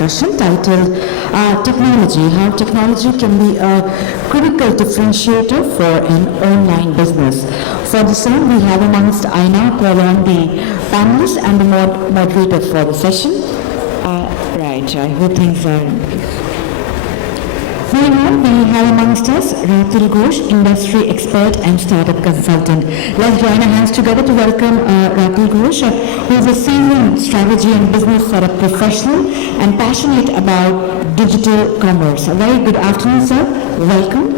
discussion titled Technology, how technology can be a critical differentiator for an online business. For the same, we have amongst Aina Praran, the panelist and the moderator for the session. Right, I hope things are... Moving on, we have amongst us Ratul Ghosh, industry expert and startup consultant. Let's join our hands together to welcome Ratul Ghosh, who is a senior strategy and business startup professional and passionate about digital commerce. A very good afternoon, sir. Welcome.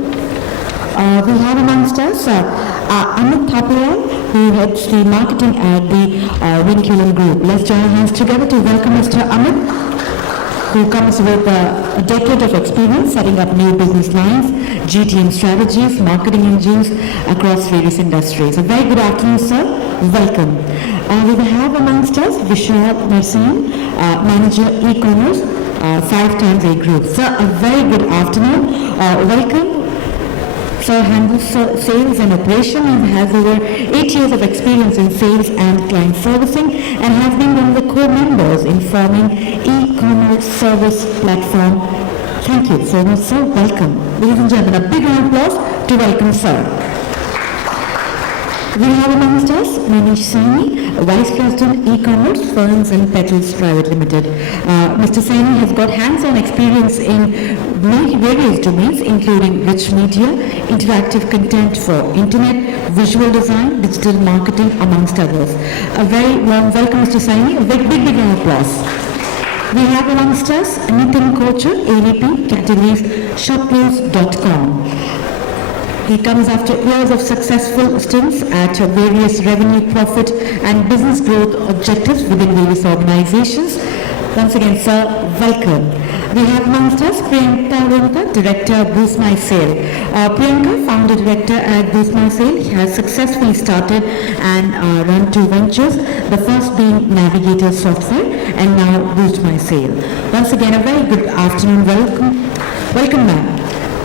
We have amongst us Amit Thapalian, who heads the marketing at the Vinculum Group. Let's join our hands together to welcome Mr. Amit, who comes with a decade of experience setting up new business lines, GTM strategies, marketing engines across various industries. A very good afternoon, sir. Welcome. We have amongst us Vishal Narsin, manager e-commerce, 5 A Group. Sir, a very good afternoon. Welcome. Sir handles sales and operation and has over 8 years of experience in sales and client servicing and has been one of the core members in forming e-commerce service platform. Thank you so much, sir. Welcome. Ladies and gentlemen, a big round of applause to welcome sir. We have amongst us Manish Saini, Vice President E-Commerce Firms and Petals Private Limited. Mr. Saini has got hands-on experience in many various domains, including rich media, interactive content for internet, visual design, digital marketing, amongst others. A very warm welcome, Mr. Saini. A big round of applause. We have amongst us Nitin Kocher, AVP, categories shopclose.com. He comes after years of successful stints at various revenue, profit and business growth objectives within various organizations. Once again, sir, welcome. We have amongst us Priyanka, Director, Boost My Sale. Priyanka, Founder Director at Boost My Sale, he has successfully started and run 2 ventures, the first being Navigator Software and now Boost My Sale. Once again, a very good afternoon. Welcome, ma'am.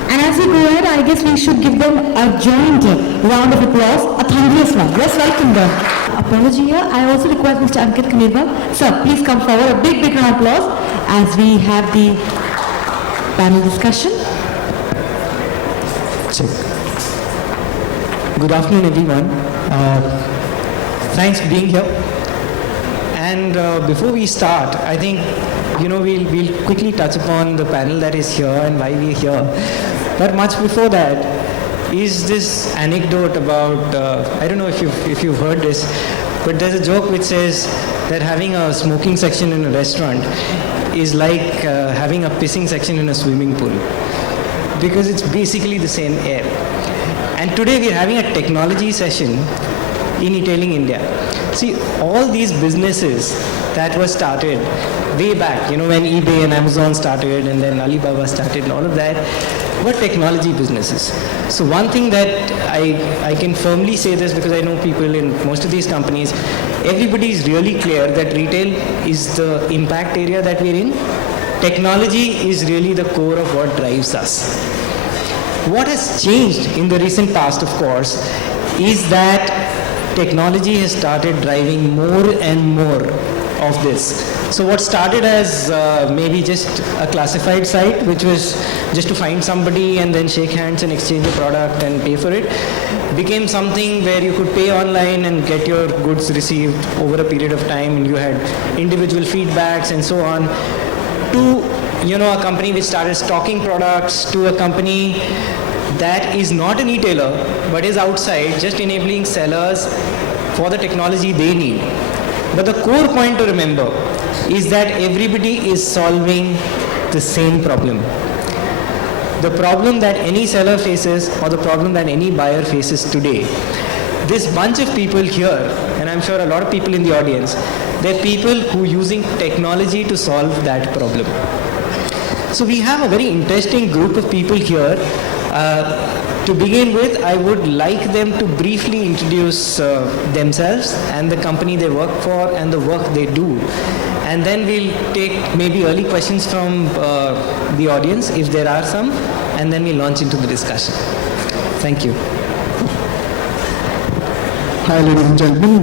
And as we go ahead, I guess we should give them a joint round of applause, a thunderous one. Let's welcome them. Apology here. I also request Mr. Ankit Kanirva. Sir, please come forward. A big round of applause as we have the panel discussion. Check. Good afternoon, everyone. Thanks for being here. And before we start, I think we'll quickly touch upon the panel that is here and why we're here. But much before that is this anecdote about, I don't know if you've heard this, but there's a joke which says that having a smoking section in a restaurant is like having a pissing section in a swimming pool, because it's basically the same air. And today we're having a technology session in e-tailing India. See, all these businesses that were started way back, when eBay and Amazon started and then Alibaba started and all of that, were technology businesses. So one thing that I can firmly say this, because I know people in most of these companies, everybody is really clear that retail is the impact area that we're in. Technology is really the core of what drives us. What has changed in the recent past, of course, is that technology has started driving more and more of this. So what started as maybe just a classified site, which was just to find somebody and then shake hands and exchange the product and pay for it, became something where you could pay online and get your goods received over a period of time, and you had individual feedbacks and so on, to a company which started stocking products, to a company that is not an e-tailer but is outside just enabling sellers for the technology they need. But the core point to remember is that everybody is solving the same problem. The problem that any seller faces, or the problem that any buyer faces today, this bunch of people here, and I'm sure a lot of people in the audience, they're people who are using technology to solve that problem. So we have a very interesting group of people here. To begin with, I would like them to briefly introduce themselves and the company they work for and the work they do. And then we'll take maybe early questions from the audience, if there are some, and then we'll launch into the discussion. Thank you. Hi, ladies and gentlemen.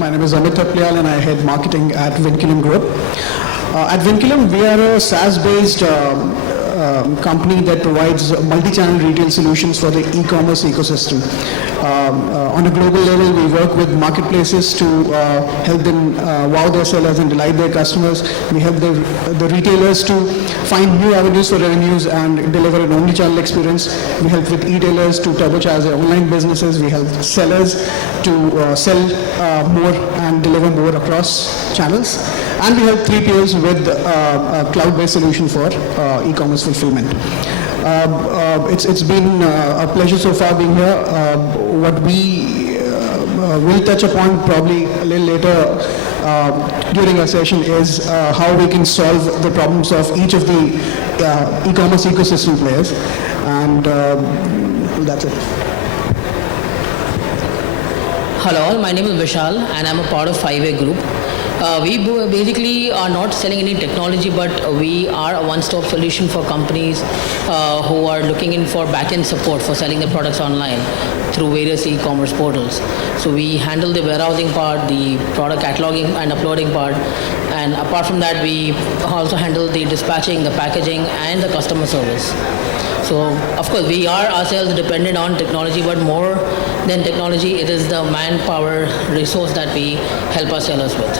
My name is Amit Thapalian and I head marketing at Vinculum Group. At Vinculum, we are a SaaS-based company that provides multi-channel retail solutions for the e-commerce ecosystem. On a global level, we work with marketplaces to help them wow their sellers and delight their customers. We help the retailers to find new avenues for revenues and deliver an omni-channel experience. We help with e-tailers to turbocharge their online businesses. We help sellers to sell more and deliver more across channels. And we help 3PLs with a cloud-based solution for e-commerce fulfillment. It's been a pleasure so far being here. What we will touch upon probably a little later during our session is how we can solve the problems of each of the e-commerce ecosystem players. And that's it. Hello, all. My name is Vishal, and I'm a part of 5A Group. We basically are not selling any technology, but we are a one-stop solution for companies who are looking in for back-end support for selling their products online through various e-commerce portals. So we handle the warehousing part, the product cataloging and uploading part, and apart from that, we also handle the dispatching, the packaging, and the customer service. So, of course, we are ourselves dependent on technology, but more than technology, it is the manpower resource that we help our sellers with.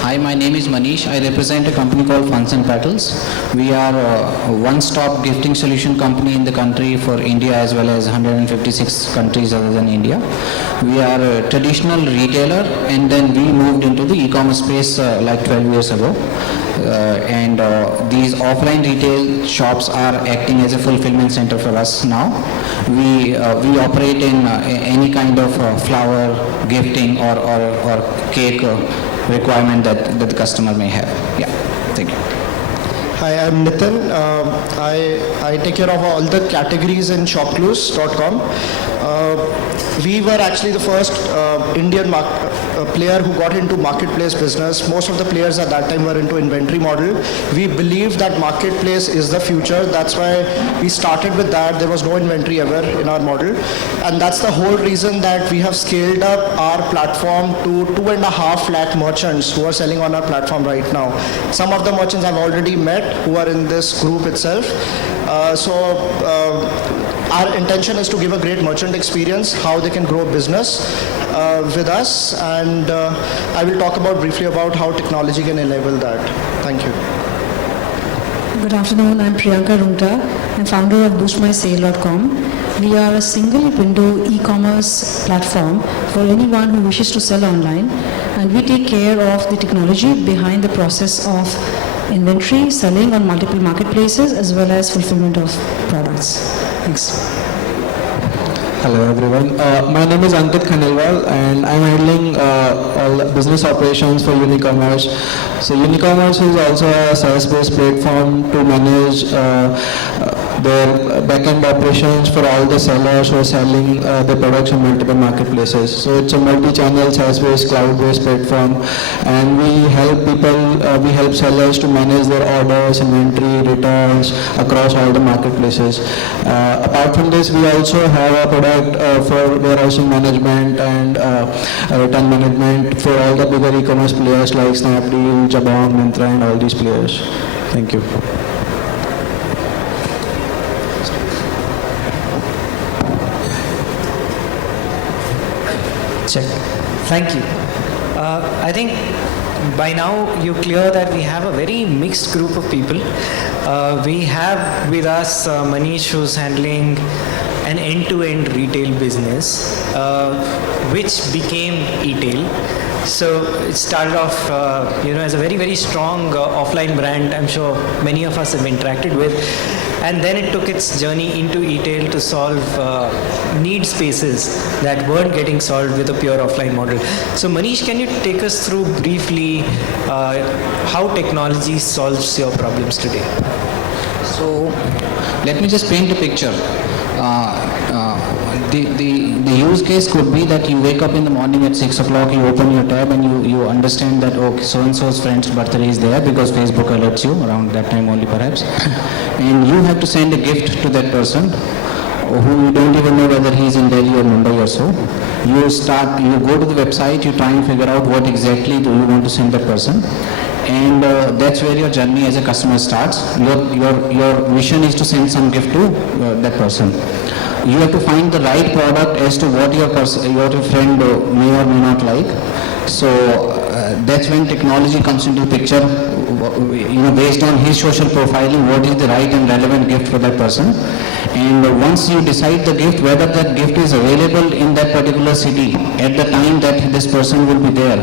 Hi, my name is Manish. I represent a company called Funs and Petals. We are a one-stop gifting solution company in the country for India as well as 156 countries other than India. We are a traditional retailer, and then we moved into the e-commerce space like 12 years ago. These offline retail shops are acting as a fulfillment center for us now. We operate in any kind of flower gifting or cake requirement that the customer may have. Yeah, thank you. Hi, I'm Nitin. I take care of all the categories in shopclues.com. We were actually the first Indian player who got into marketplace business. Most of the players at that time were into inventory model. We believe that marketplace is the future. That's why we started with that. There was no inventory ever in our model. And that's the whole reason that we have scaled up our platform to 2.5 lakh merchants who are selling on our platform right now. Some of the merchants I've already met who are in this group itself. Our intention is to give a great merchant experience, how they can grow business with us, and I will talk briefly about how technology can enable that. Thank you. Good afternoon, I'm Priyanka Runta. I'm founder of boostmysale.com. We are a single window e-commerce platform for anyone who wishes to sell online, and we take care of the technology behind the process of inventory, selling on multiple marketplaces, as well as fulfillment of products. Thanks. Hello everyone. My name is Ankit Khandelwal and I'm handling all business operations for Unicommerce. So Unicommerce is also a SaaS-based platform to manage their back-end operations for all the sellers who are selling their products on multiple marketplaces. So it's a multi-channel SaaS-based, cloud-based platform, and we help sellers to manage their orders, inventory, returns across all the marketplaces. Apart from this, we also have a product for warehousing management and return management for all the bigger e-commerce players like Snapdeal, Jabong, Myntra, and all these players. Thank you. Check. Thank you. I think by now you're clear that we have a very mixed group of people. We have with us Manish, who's handling an end-to-end retail business, which became e-tail. So it started off, as a very, very strong offline brand. I'm sure many of us have interacted with. And then it took its journey into e-tail to solve need spaces that weren't getting solved with a pure offline model. So Manish, can you take us through briefly how technology solves your problems today? So let me just paint a picture. The use case could be that you wake up in the morning at 6 o'clock, you open your tab and you understand that, okay, so-and-so's friend's birthday is there because Facebook alerts you around that time only perhaps. And you have to send a gift to that person. whom you don't even know whether he is in Delhi or Mumbai or so. You go to the website, you try and figure out what exactly do you want to send that person. And that's where your journey as a customer starts. Your mission is to send some gift to that person. You have to find the right product as to what your friend may or may not like. So that's when technology comes into the picture, based on his social profiling, what is the right and relevant gift for that person. And once you decide the gift, whether that gift is available in that particular city at the time that this person will be there,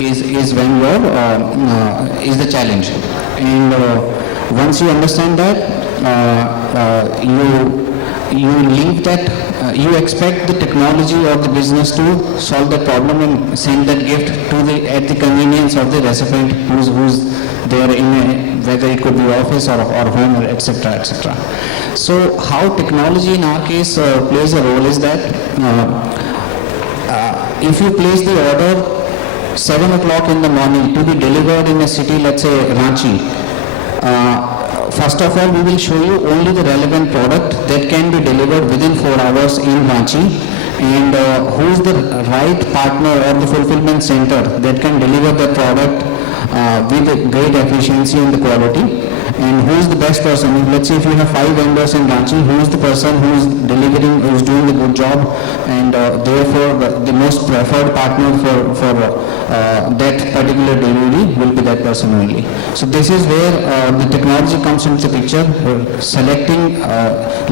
is when is the challenge. And once you understand that, you leave that. You expect the technology or the business to solve the problem and send that gift at the convenience of the recipient who's there whether it could be office or home, or etc. etc. So how technology in our case plays a role is that if you place the order 7 o'clock in the morning to be delivered in a city, let's say Ranchi, first of all, we will show you only the relevant product that can be delivered within 4 hours in Ranchi, and who is the right partner or the fulfillment center that can deliver the product with great efficiency and the quality, and who is the best person. Let's say if you have 5 vendors in Ranchi, who is the person who is delivering, who is doing a good job, and therefore the most preferred partner for that particular delivery will be that person only. So this is where the technology comes into the picture,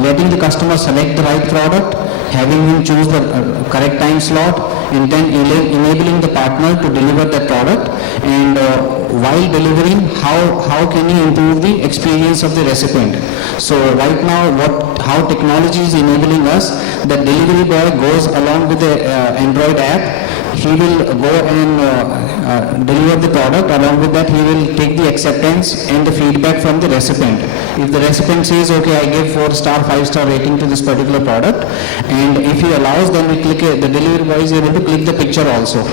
letting the customer select the right product, having him choose the correct time slot, and then enabling the partner to deliver that product. And while delivering, how can you improve the experience of the recipient? So right now, how technology is enabling us, the delivery boy goes along with the Android app. He will go and deliver the product. Along with that, he will take the acceptance and the feedback from the recipient. If the recipient says, okay, I give 4-star, 5-star rating to this particular product, and if he allows, then we click, the delivery boy is able to click the picture also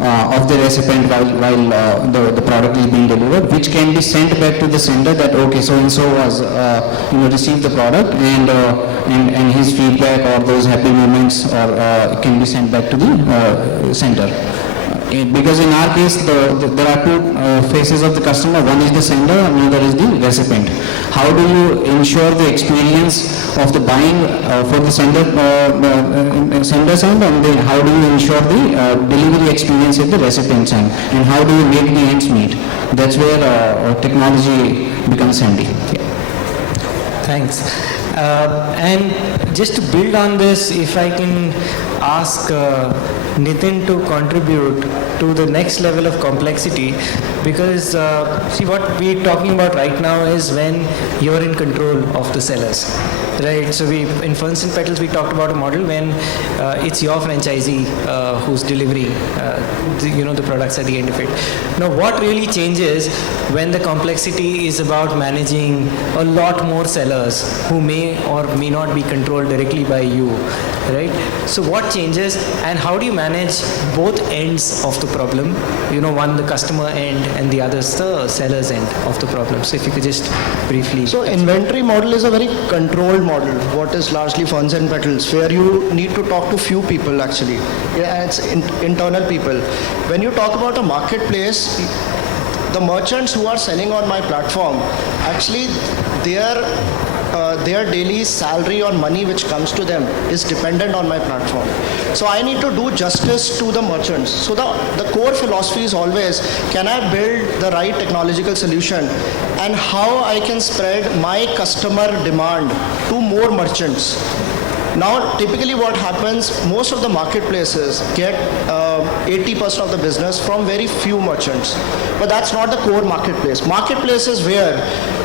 of the recipient while the product is being delivered, which can be sent back to the sender that, okay, so and so was received the product, and his feedback or those happy moments can be sent back to the sender. Because in our case, there are two faces of the customer. One is the sender, another is the recipient. How do you ensure the experience of the buying for the sender's end, and then how do you ensure the delivery experience at the recipient's end, and how do you make the ends meet? That's where technology becomes handy. Yeah. Thanks. And just to build on this, if I can ask Nitin to contribute to the next level of complexity, because see, what we're talking about right now is when you're in control of the sellers, right? So in Ferns and Petals, we talked about a model when it's your franchisee who's delivering the products at the end of it. Now, what really changes when the complexity is about managing a lot more sellers who may or may not be controlled directly by you, right? So what changes, and how do you manage both ends of the problem? One the customer end and the other the seller's end of the problem. So if you could just briefly. So inventory model is a very controlled model, what is largely Ferns and Petals, where you need to talk to few people actually. Yeah, it's internal people. When you talk about a marketplace, the merchants who are selling on my platform, actually their daily salary or money which comes to them is dependent on my platform. So I need to do justice to the merchants. So the core philosophy is always, can I build the right technological solution, and how I can spread my customer demand to more merchants. Now, typically what happens, most of the marketplaces get 80% of the business from very few merchants. But that's not the core marketplace. Marketplace is where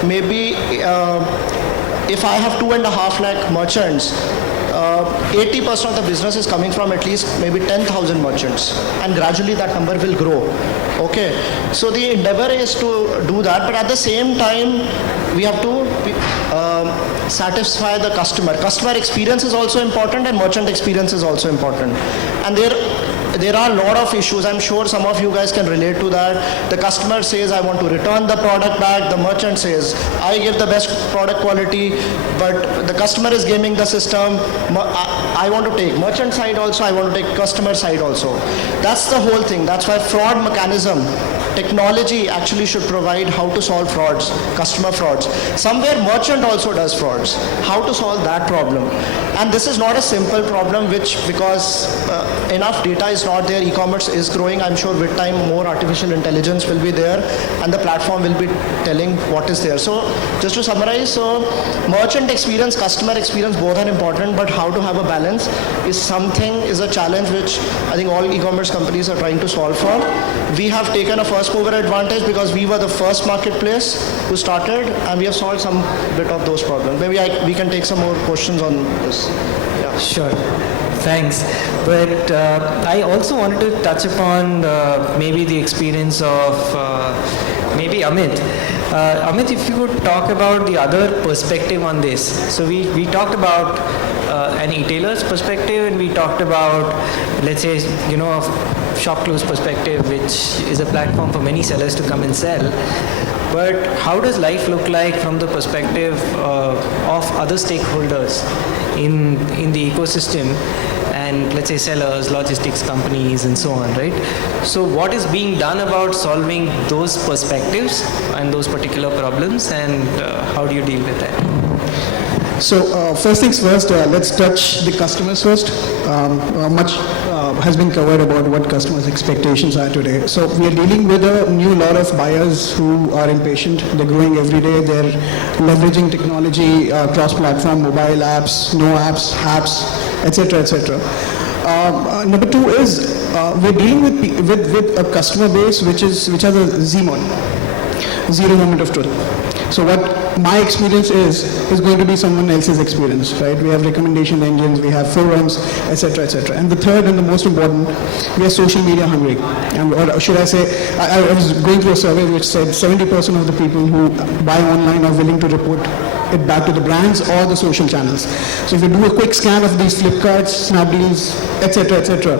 maybe if I have 2.5 lakh merchants, 80% of the business is coming from at least maybe 10,000 merchants, and gradually that number will grow. Okay, so the endeavor is to do that, but at the same time, we have to satisfy the customer. Customer experience is also important, and merchant experience is also important. And there there are a lot of issues. I'm sure some of you guys can relate to that. The customer says, I want to return the product back. The merchant says, I give the best product quality, but the customer is gaming the system. I want to take merchant side also, I want to take customer side also. That's the whole thing. That's why fraud mechanism, technology actually should provide how to solve frauds, customer frauds. Somewhere merchant also does frauds. How to solve that problem? And this is not a simple problem because enough data is not there. E-commerce is growing. I'm sure with time more artificial intelligence will be there and the platform will be telling what is there. So just to summarize, so merchant experience, customer experience, both are important, but how to have a balance is a challenge which I think all e-commerce companies are trying to solve for. We have taken a first mover advantage because we were the first marketplace who started, and we have solved some bit of those problems. Maybe we can take some more questions on this. Yeah. Sure. Thanks. But I also wanted to touch upon maybe the experience of maybe Amit. Amit, if you could talk about the other perspective on this. So we talked about an e-tailer's perspective, and we talked about, let's say, a shop close perspective, which is a platform for many sellers to come and sell. But how does life look like from the perspective of other stakeholders in the ecosystem, and let's say sellers, logistics companies, and so on, right? So what is being done about solving those perspectives and those particular problems, and how do you deal with that? So first things first, let's touch the customers first. Much has been covered about what customers' expectations are today. So we are dealing with a new lot of buyers who are impatient. They're growing every day. They're leveraging technology, cross-platform, mobile apps, no apps, etc., etc. Number two is we're dealing with a customer base which has a Z model, zero moment of truth. So what my experience is going to be someone else's experience, right? We have recommendation engines, we have forums, etc., etc. And the third and the most important, we are social media hungry. Or should I say, I was going through a survey which said 70% of the people who buy online are willing to report it back to the brands or the social channels. So if you do a quick scan of these Flipkarts, Snapdeals, etc., etc.,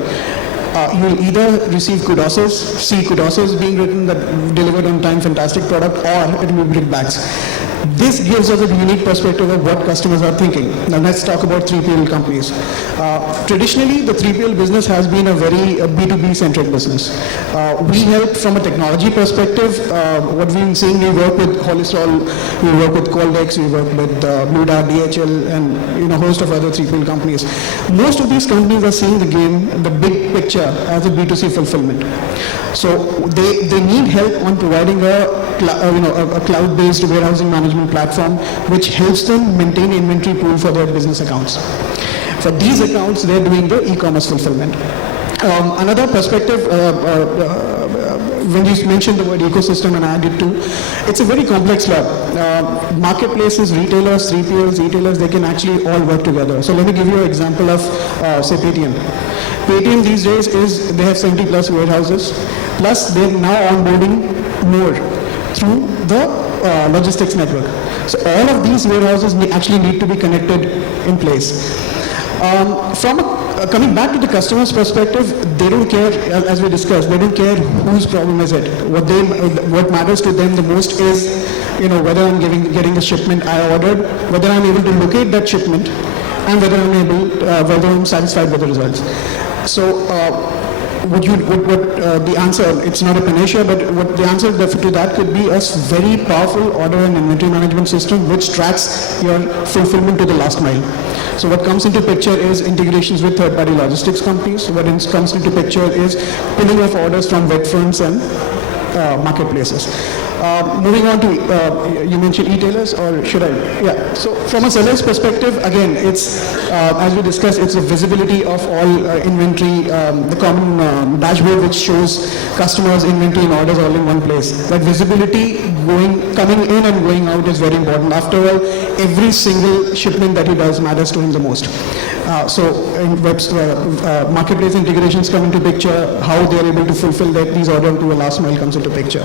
you'll either receive kudoses, see kudoses being written that delivered on time, fantastic product, or it will be brickbats. This gives us a unique perspective of what customers are thinking. Now let's talk about 3PL companies. Traditionally, the 3PL business has been a very B2B centric business. We help from a technology perspective. What we've been seeing, we work with Holisol, we work with Coldex, we work with Blue Dart, DHL, and a host of other 3PL companies. Most of these companies are seeing the game, the big picture, as a B2C fulfillment. So they need help on providing a cloud-based warehousing management platform which helps them maintain inventory pool for their business accounts. For these accounts, they're doing the e-commerce fulfillment. Another perspective, when you mentioned the word ecosystem and I did too, it's a very complex lot. Marketplaces, retailers, 3PLs, e-tailers, they can actually all work together. So let me give you an example of, say, Paytm. Paytm these days they have 70 plus warehouses, plus they're now onboarding more through the logistics network. So all of these warehouses actually need to be connected in place. Coming back to the customer's perspective, they don't care, as we discussed, they don't care whose problem is it. What matters to them the most is, whether I'm getting the shipment I ordered, whether I'm able to locate that shipment, and whether I'm satisfied with the results. So the answer, it's not a panacea, but what the answer to that could be a very powerful order and inventory management system which tracks your fulfillment to the last mile. So what comes into picture is integrations with third-party logistics companies. What comes into picture is pulling of orders from web fronts and marketplaces. Moving on to, you mentioned e-tailers, or should I? Yeah. So from a seller's perspective, again, it's, as we discussed, it's the visibility of all inventory, the common dashboard which shows customers' inventory and orders all in one place. That visibility coming in and going out is very important. After all, every single shipment that he does matters to him the most. So in marketplace integrations come into picture, how they are able to fulfill these orders to a last mile comes into picture.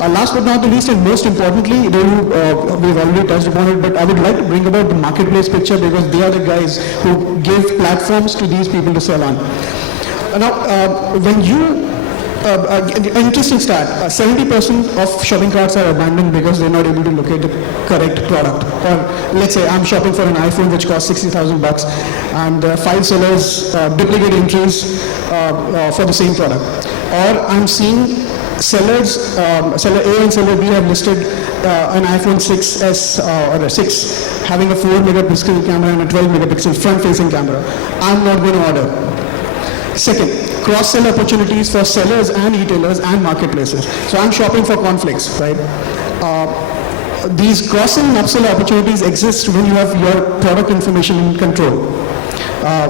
Last but not the least, and most importantly, we've already touched upon it, but I would like to bring about the marketplace picture because they are the guys who give platforms to these people to sell on. Now, when you interesting stat, 70% of shopping carts are abandoned because they're not able to locate the correct product. Or let's say I'm shopping for an iPhone which costs 60,000 bucks, and 5 sellers duplicate entries for the same product. Or I'm seeing sellers, seller A and seller B have listed an iPhone 6s or a 6 having a 4 megapixel camera and a 12 megapixel front facing camera. I'm not going to order. Second, cross-sell opportunities for sellers and retailers and marketplaces. So I'm shopping for conflicts, right? These cross-sell and upsell opportunities exist when you have your product information in control.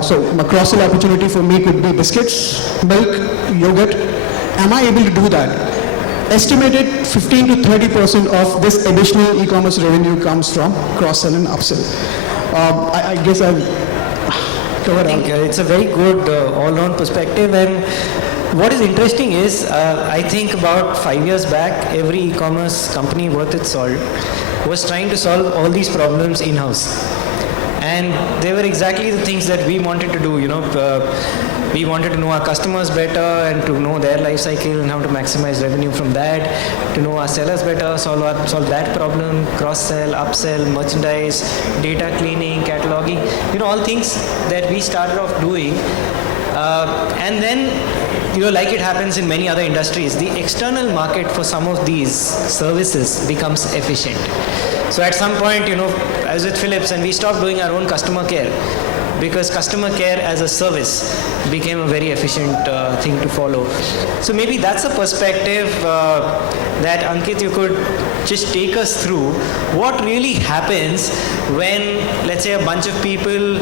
So a cross-sell opportunity for me could be biscuits, milk, yogurt. Am I able to do that? Estimated 15 to 30% of this additional e-commerce revenue comes from cross-sell and upsell. I guess I'll cover I think it's a very good all-round perspective, and what is interesting is I think about 5 years back every e-commerce company worth its salt was trying to solve all these problems in-house, and they were exactly the things that we wanted to do. We wanted to know our customers better and to know their life cycle and how to maximize revenue from that, to know our sellers better, solve that problem, cross-sell, upsell, merchandise, data cleaning, cataloging, all things that we started off doing. And then, like it happens in many other industries, the external market for some of these services becomes efficient. So at some point, I was with Philips and we stopped doing our own customer care, because customer care as a service became a very efficient thing to follow. So maybe that's a perspective that, Ankit, you could just take us through. What really happens when, let's say, a bunch of people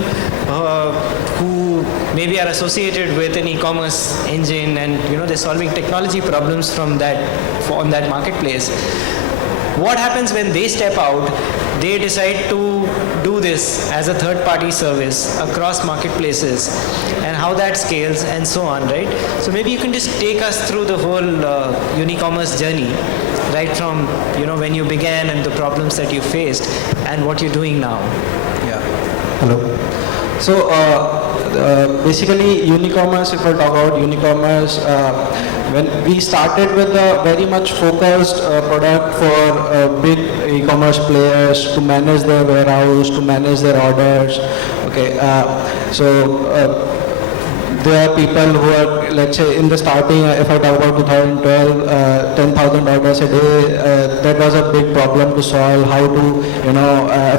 who maybe are associated with an e-commerce engine and they're solving technology problems from that on that marketplace. What happens when they step out? They decide to do this as a third-party service across marketplaces, and how that scales and so on, right? So maybe you can just take us through the whole Unicommerce journey, right from when you began and the problems that you faced and what you're doing now. Yeah. Hello. So basically, Unicommerce, if I talk about Unicommerce, when we started with a very much focused product for big e-commerce players to manage their warehouse, to manage their orders. Okay, there are people who are, let's say, in the starting, if I talk about 2012, 10,000 orders a day, that was a big problem to solve, how to,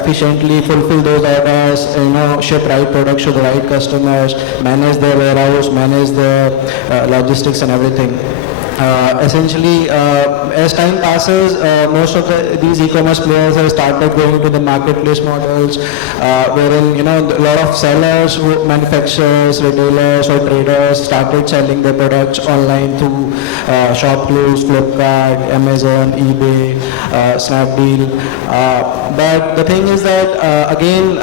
efficiently fulfill those orders, ship right products to the right customers, manage their warehouse, manage their logistics and everything. Essentially, as time passes, most of these e-commerce players have started going to the marketplace models, wherein a lot of sellers, manufacturers, retailers, or traders started selling their products online through Shopclose, Flipkart, Amazon, eBay, Snapdeal. But the thing is that again,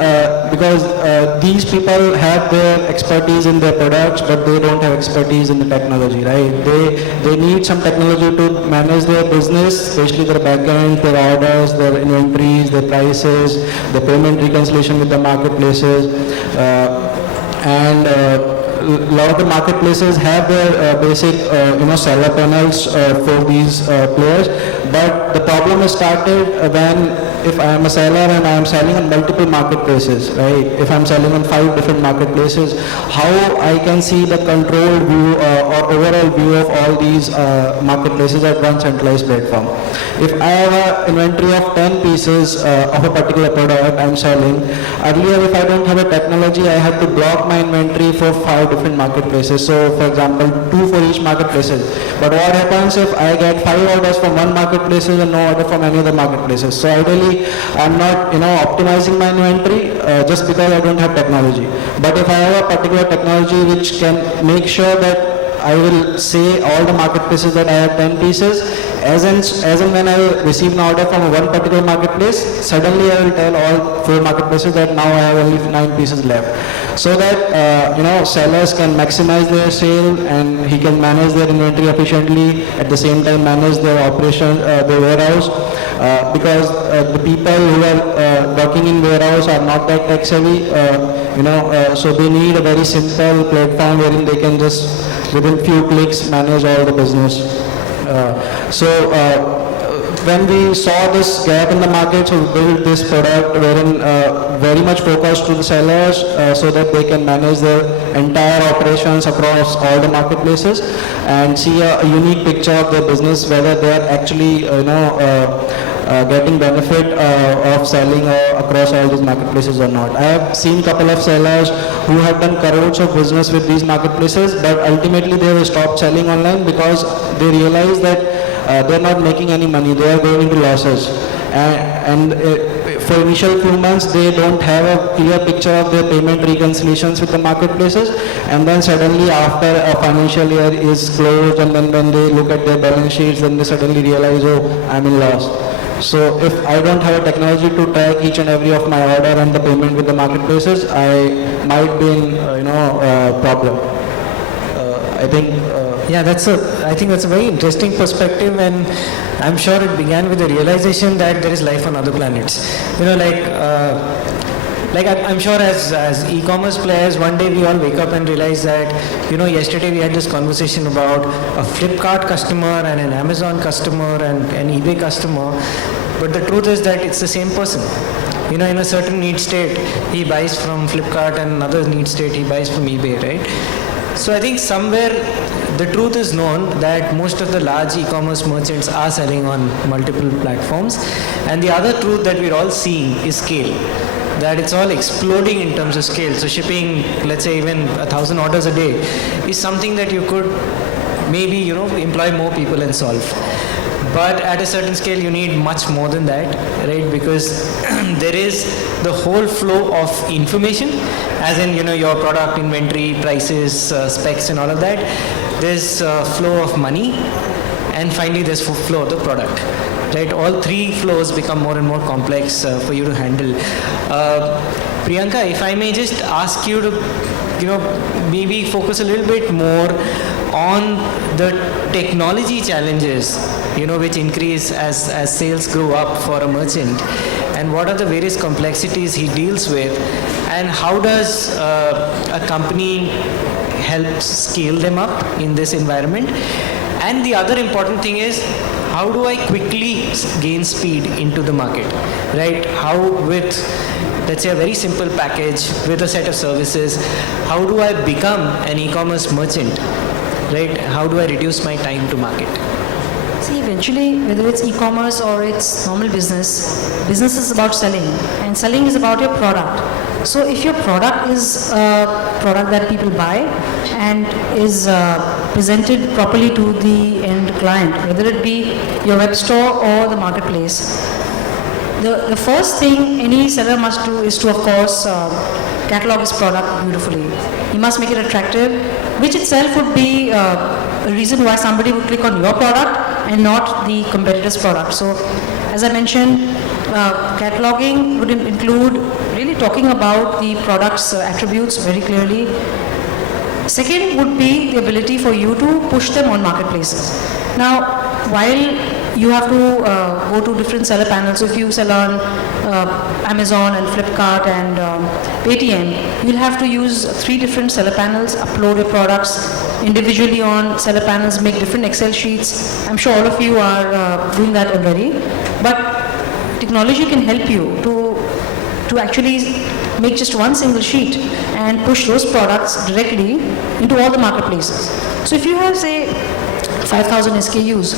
because these people have their expertise in their products, but they don't have expertise in the technology, right? They need some technology to manage their business, especially their backend, their orders, their inventories, their prices, the payment reconciliation with the marketplaces, and a lot of the marketplaces have their basic, seller panels for these players. But the problem has started when, if I am a seller and I am selling on multiple marketplaces, right? If I am selling on 5 different marketplaces, how I can see the controlled view or overall view of all these marketplaces at one centralized platform. If I have an inventory of 10 pieces of a particular product I am selling, earlier if I don't have a technology, I have to block my inventory for 5 different marketplaces. So for example, 2 for each marketplaces. But what happens if I get 5 orders from one marketplace and no order from any other marketplaces? So ideally, I'm not optimizing my inventory just because I don't have technology. But if I have a particular technology which can make sure that I will say all the marketplaces that I have 10 pieces, as and when I receive an order from one particular marketplace, suddenly I will tell all 4 marketplaces that now I have only 9 pieces left. So that sellers can maximize their sale and he can manage their inventory efficiently, at the same time manage their operation, their warehouse. Because the people who are working in warehouse are not that tech savvy, so they need a very simple platform wherein they can just within few clicks manage all the business. When we saw this gap in the market, so we built this product wherein very much focused to the sellers so that they can manage their entire operations across all the marketplaces and see a unique picture of their business, whether they are actually getting benefit of selling across all these marketplaces or not. I have seen couple of sellers who have done crores of business with these marketplaces, but ultimately they have stopped selling online because they realize that they're not making any money, they are going into losses. For initial few months, they don't have a clear picture of their payment reconciliations with the marketplaces, and then suddenly after a financial year is closed, and then when they look at their balance sheets, then they suddenly realize, oh, I'm in loss. So if I don't have a technology to track each and every of my order and the payment with the marketplaces, I might be in problem. I think. I think that's a very interesting perspective, and I'm sure it began with the realization that there is life on other planets. I'm sure as e-commerce players, one day we all wake up and realize that, yesterday we had this conversation about a Flipkart customer and an Amazon customer and an eBay customer, but the truth is that it's the same person. In a certain need state, he buys from Flipkart, and another need state, he buys from eBay, right? So I think somewhere the truth is known that most of the large e-commerce merchants are selling on multiple platforms, and the other truth that we're all seeing is scale. That it's all exploding in terms of scale. So shipping, let's say even 1,000 orders a day is something that you could maybe, employ more people and solve. But at a certain scale, you need much more than that, right? Because there is the whole flow of information, as in, your product, inventory, prices, specs and all of that. There's flow of money, and finally there's flow of the product. Right, all three flows become more and more complex for you to handle. Priyanka, if I may just ask you to, maybe focus a little bit more on the technology challenges, which increase as sales grow up for a merchant, and what are the various complexities he deals with, and how does a company help scale them up in this environment? And the other important thing is, how do I quickly gain speed into the market, right? How with, let's say, a very simple package with a set of services, how do I become an e-commerce merchant, right? How do I reduce my time to market? See, eventually, whether it's e-commerce or it's normal business, business is about selling, and selling is about your product. So if your product is a product that people buy and is presented properly to the end client, whether it be your web store or the marketplace, the first thing any seller must do is to, of course, catalog his product beautifully. He must make it attractive, which itself would be a reason why somebody would click on your product and not the competitor's product. So, as I mentioned, cataloging would include really talking about the product's attributes very clearly. Second would be the ability for you to push them on marketplaces. Now, while you have to go to different seller panels, so if you sell on Amazon and Flipkart and Paytm, you'll have to use 3 different seller panels, upload your products individually on seller panels, make different Excel sheets. I'm sure all of you are doing that already. But technology can help you to actually make just one single sheet and push those products directly into all the marketplaces. So if you have, say, 5,000 SKUs,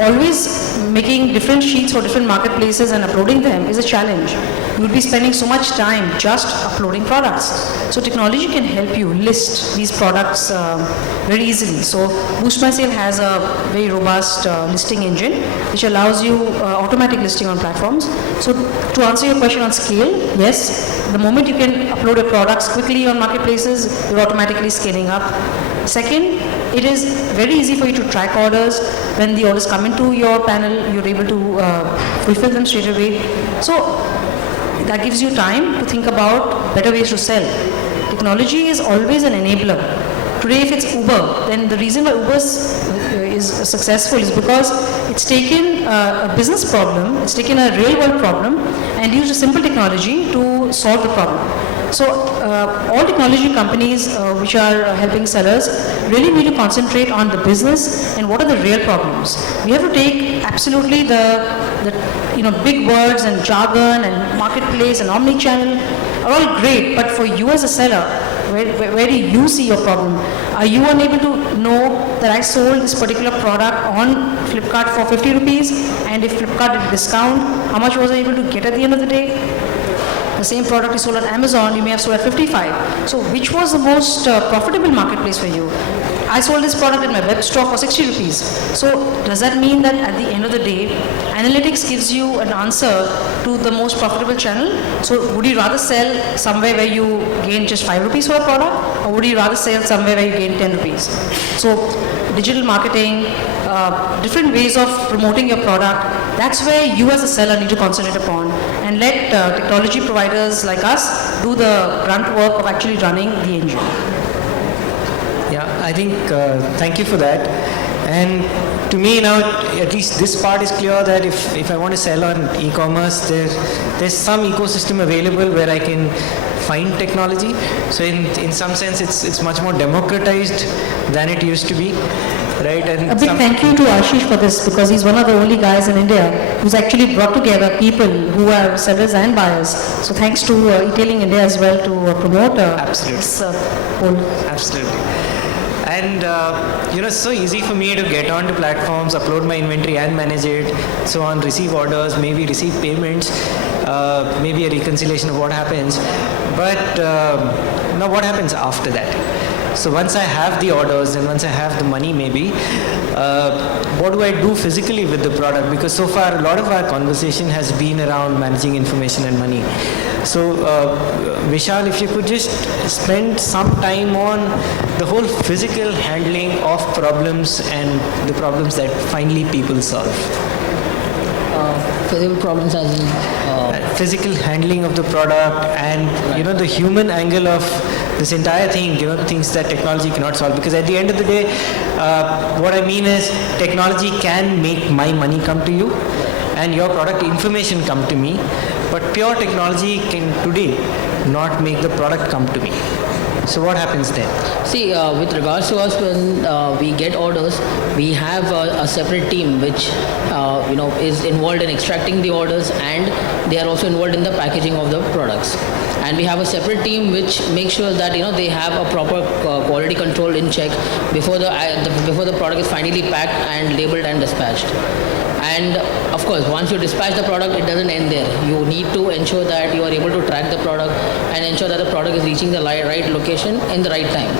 always making different sheets for different marketplaces and uploading them is a challenge. You will be spending so much time just uploading products. So technology can help you list these products very easily. So Boost My Sale has a very robust listing engine which allows you automatic listing on platforms. So to answer your question on scale, yes, the moment you can upload your products quickly on marketplaces, you're automatically scaling up. Second, it is very easy for you to track orders. When the orders come into your panel, you're able to fulfill them straight away. So that gives you time to think about better ways to sell. Technology is always an enabler. Today, if it's Uber, then the reason why Uber is successful is because it's taken a business problem, it's taken a real world problem and used a simple technology to solve the problem. So all technology companies which are helping sellers really need to concentrate on the business and what are the real problems. We have to take absolutely the big words and jargon and marketplace and omni-channel are all great, but for you as a seller, where do you see your problem? Are you unable to know that I sold this particular product on Flipkart for 50 rupees, and if Flipkart did discount, how much was I able to get at the end of the day? The same product you sold on Amazon, you may have sold at 55. So which was the most profitable marketplace for you? I sold this product in my web store for 60 rupees. So does that mean that at the end of the day, analytics gives you an answer to the most profitable channel? So would you rather sell somewhere where you gain just 5 rupees for a product, or would you rather sell somewhere where you gain 10 rupees? So digital marketing, different ways of promoting your product, that's where you as a seller need to concentrate upon, and let technology providers like us do the grunt work of actually running the engine. Yeah, I think, thank you for that. And to me now, at least this part is clear that if I want to sell on e-commerce, there's some ecosystem available where I can find technology. So in some sense, it's much more democratized than it used to be, right? And A big thank you to Ashish for this, because he's one of the only guys in India who's actually brought together people who are sellers and buyers. So thanks to e-tailing India as well to promote Absolutely. this whole. Absolutely. And it's so easy for me to get onto platforms, upload my inventory and manage it, so on, receive orders, maybe receive payments, maybe a reconciliation of what happens. But now what happens after that? So once I have the orders and once I have the money maybe, what do I do physically with the product? Because so far a lot of our conversation has been around managing information and money. So Vishal, if you could just spend some time on the whole physical handling of problems and the problems that finally people solve. Physical problems as in Physical handling of the product and the human angle of this entire thing, things that technology cannot solve. Because at the end of the day, what I mean is technology can make my money come to you and your product information come to me, but pure technology can today not make the product come to me. So what happens then? See, with regards to us, when we get orders, we have a separate team which is involved in extracting the orders, and they are also involved in the packaging of the products. And we have a separate team which makes sure that they have a proper quality control in check before the product is finally packed and labeled and dispatched. And of course, once you dispatch the product, it doesn't end there. You need to ensure that you are able to track the product and ensure that the product is reaching the right location in the right time.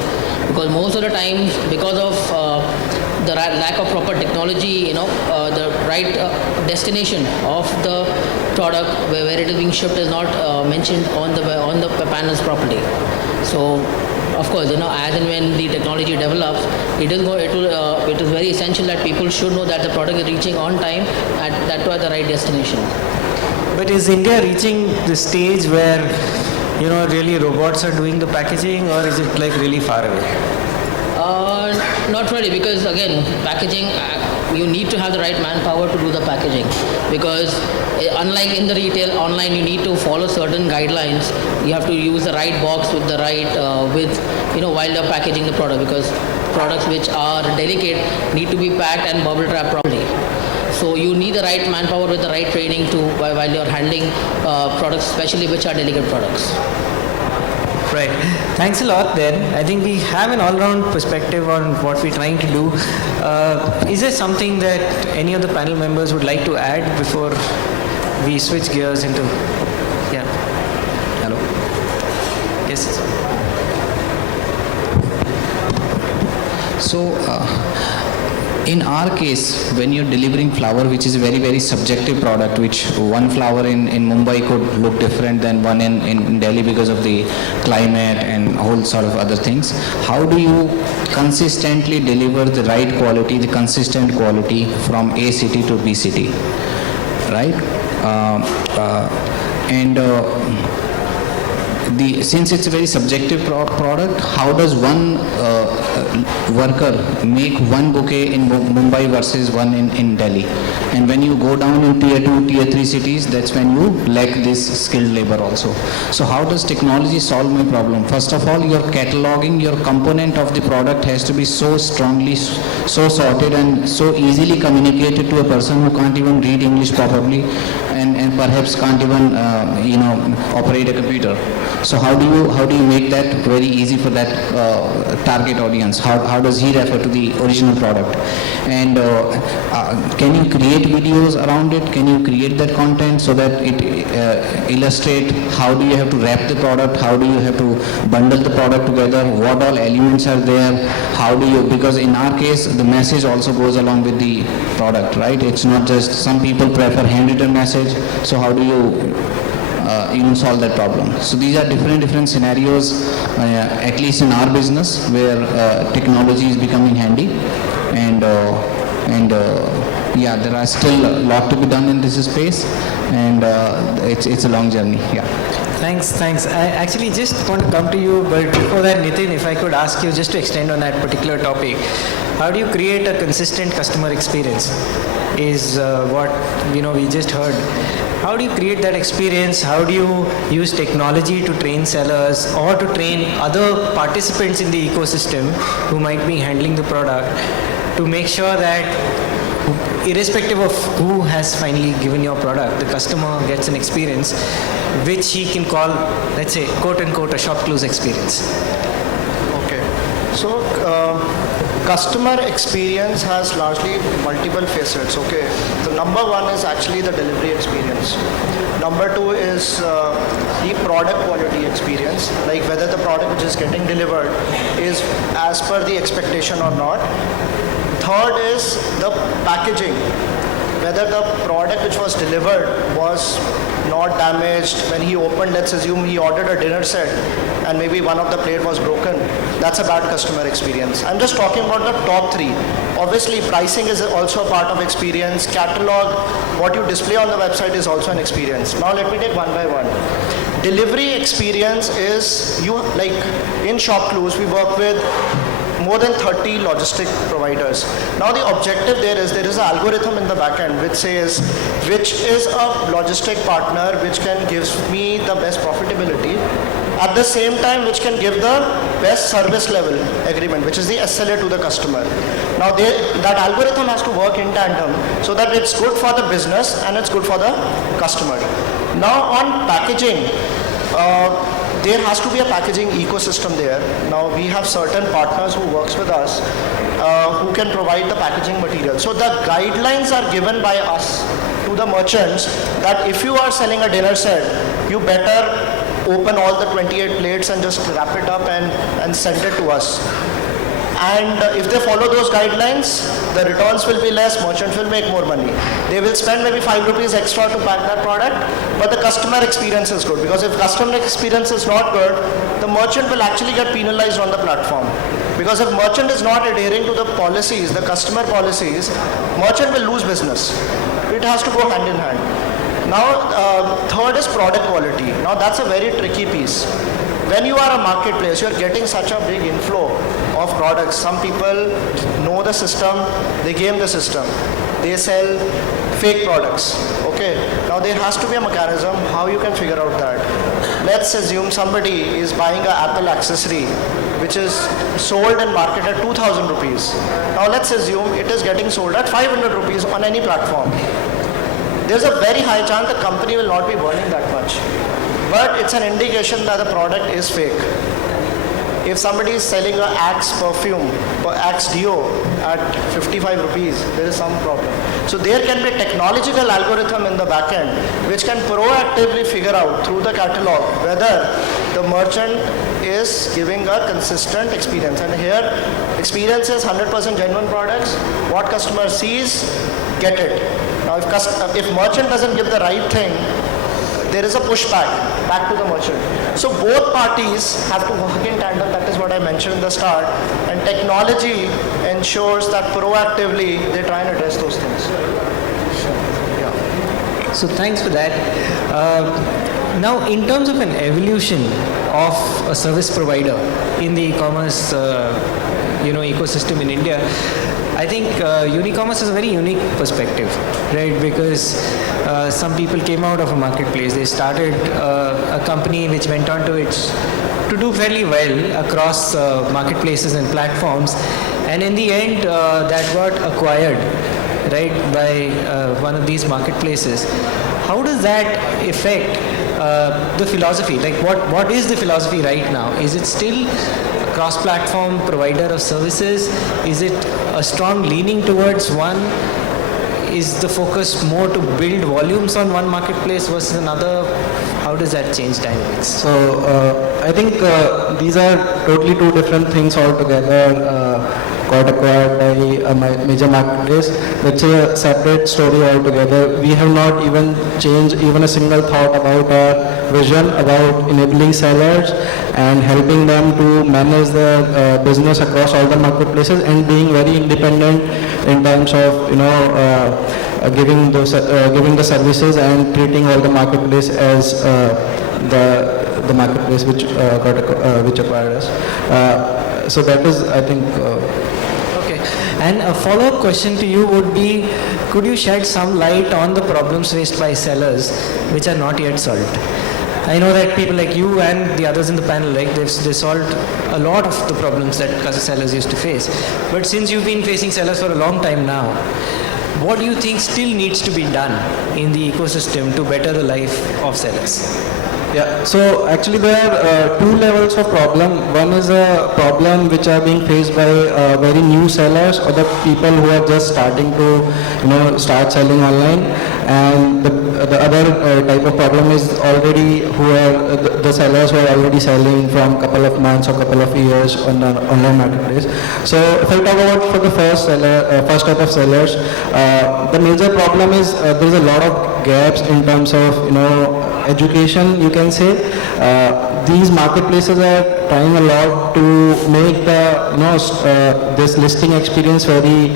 Because most of the times, because of the lack of proper technology, the right destination of the product where it is being shipped is not mentioned on the panels properly. So of course, as and when the technology develops, it is very essential that people should know that the product is reaching on time at the right destination. But is India reaching the stage where, really robots are doing the packaging, or is it like really far away? Not really, because again, packaging, you need to have the right manpower to do the packaging. Because unlike in the retail, online you need to follow certain guidelines. You have to use the right box with the right width, while you're packaging the product. Because products which are delicate need to be packed and bubble wrapped properly. So you need the right manpower with the right training while you're handling products, especially which are delicate products. Right. Thanks a lot then. I think we have an all-round perspective on what we're trying to do. Is there something that any of the panel members would like to add before we switch gears into... Yeah. Hello. Yes. So, in our case, when you're delivering flour, which is a very, very subjective product, which one flour in Mumbai could look different than one in Delhi because of the climate and whole sort of other things, how do you consistently deliver the right quality, the consistent quality from A city to B city, right? Since it's a very subjective product, how does one worker make one bouquet in Mumbai versus one in Delhi. And when you go down in tier 2, tier 3 cities, that's when you lack this skilled labor also. So how does technology solve my problem? First of all, your cataloging, your component of the product has to be so strongly, so sorted and so easily communicated to a person who can't even read English properly and perhaps can't even operate a computer. So how do you make that very easy for that target audience? How does he refer to the original product? And can you create videos around it? Can you create that content so that it illustrate how do you have to wrap the product? How do you have to bundle the product together? What all elements are there? How do you, because in our case the message also goes along with the product, right? It's not just, some people prefer handwritten message. So how do you solve that problem? So these are different scenarios, at least in our business, where technology is becoming handy, and yeah, there are still a lot to be done in this space, and it's a long journey. Yeah. Thanks. I actually just want to come to you, but before that, Nitin, if I could ask you just to extend on that particular topic, how do you create a consistent customer experience? Is what we just heard. How do you create that experience? How do you use technology to train sellers or to train other participants in the ecosystem who might be handling the product to make sure that irrespective of who has finally given your product, the customer gets an experience which he can call, let's say, quote unquote, a shop close experience? Okay. So, customer experience has largely multiple facets, okay? The number one is actually the delivery experience. Number two is the product quality experience, like whether the product which is getting delivered is as per the expectation or not. Third is the packaging, whether the product which was delivered was not damaged. When he opened, let's assume he ordered a dinner set and maybe one of the plate was broken, that's a bad customer experience. I'm just talking about the top three. Obviously, pricing is also a part of experience. Catalog, what you display on the website is also an experience. Now let me take one by one. Delivery experience is, like in ShopClues, we work with more than 30 logistic providers. Now the objective there is an algorithm in the back end which says which is a logistic partner which can give me the best profitability, at the same time which can give the best service level agreement, which is the SLA to the customer. Now that algorithm has to work in tandem so that it's good for the business and it's good for the customer. Now on packaging, there has to be a packaging ecosystem there. Now we have certain partners who works with us who can provide the packaging material. So the guidelines are given by us to the merchants that if you are selling a dinner set, you better open all the 28 plates and just wrap it up and send it to us. And if they follow those guidelines, the returns will be less, merchants will make more money. They will spend maybe 5 rupees extra to pack that product, but the customer experience is good. Because if customer experience is not good, the merchant will actually get penalized on the platform. Because if merchant is not adhering to the policies, the customer policies, merchant will lose business. It has to go hand in hand. Now, third is product quality. Now that's a very tricky piece. When you are a marketplace, you are getting such a big inflow of products. Some people know the system, they game the system. They sell fake products. Okay. Now there has to be a mechanism how you can figure out that. Let's assume somebody is buying an Apple accessory which is sold and marketed at 2,000 rupees. Now let's assume it is getting sold at 500 rupees on any platform. There's a very high chance the company will not be burning that much. But it's an indication that the product is fake. If somebody is selling an Axe perfume or Axe deo at 55 rupees, there is some problem. So there can be a technological algorithm in the back end which can proactively figure out through the catalog whether the merchant is giving a consistent experience. And here, experience is 100% genuine products. What customer sees, get it. Now if merchant doesn't give the right thing, there is a pushback back to the merchant. So both parties have to work in tandem. That is what I mentioned in the start. And technology ensures that proactively they try and address those things. Yeah. So thanks for that. Now, in terms of an evolution of a service provider in the e-commerce ecosystem in India, I think Unicommerce is a very unique perspective, right? Because some people came out of a marketplace. They started a company which went on to do fairly well across marketplaces and platforms, and in the end, that got acquired, right, by one of these marketplaces. How does that affect the philosophy? Like, what is the philosophy right now? Is it still a cross-platform provider of services? Is it a strong leaning towards one? Is the focus more to build volumes on one marketplace versus another? How does that change dynamics? So I think these are totally two different things altogether. Got acquired by a major marketplace. That's a separate story altogether. We have not even changed even a single thought about our vision about enabling sellers and helping them to manage their business across all the marketplaces and being very independent in terms of giving the services and treating all the marketplace as the marketplace which acquired us. So that is, I think. Okay. And a follow-up question to you would be, could you shed some light on the problems faced by sellers which are not yet solved? I know that people like you and the others in the panel, like they solved a lot of the problems that sellers used to face. But since you've been facing sellers for a long time now, what do you think still needs to be done in the ecosystem to better the life of sellers? Yeah, so actually there are two levels of problem. One is a problem which are being faced by very new sellers or the people who are just starting to start selling online, and the other type of problem is already who are the sellers who are already selling from couple of months or couple of years on the online marketplace. So if I talk about for the first type of sellers, the major problem is there is a lot of gaps in terms of education, you can say. These marketplaces are trying a lot to make the this listing experience very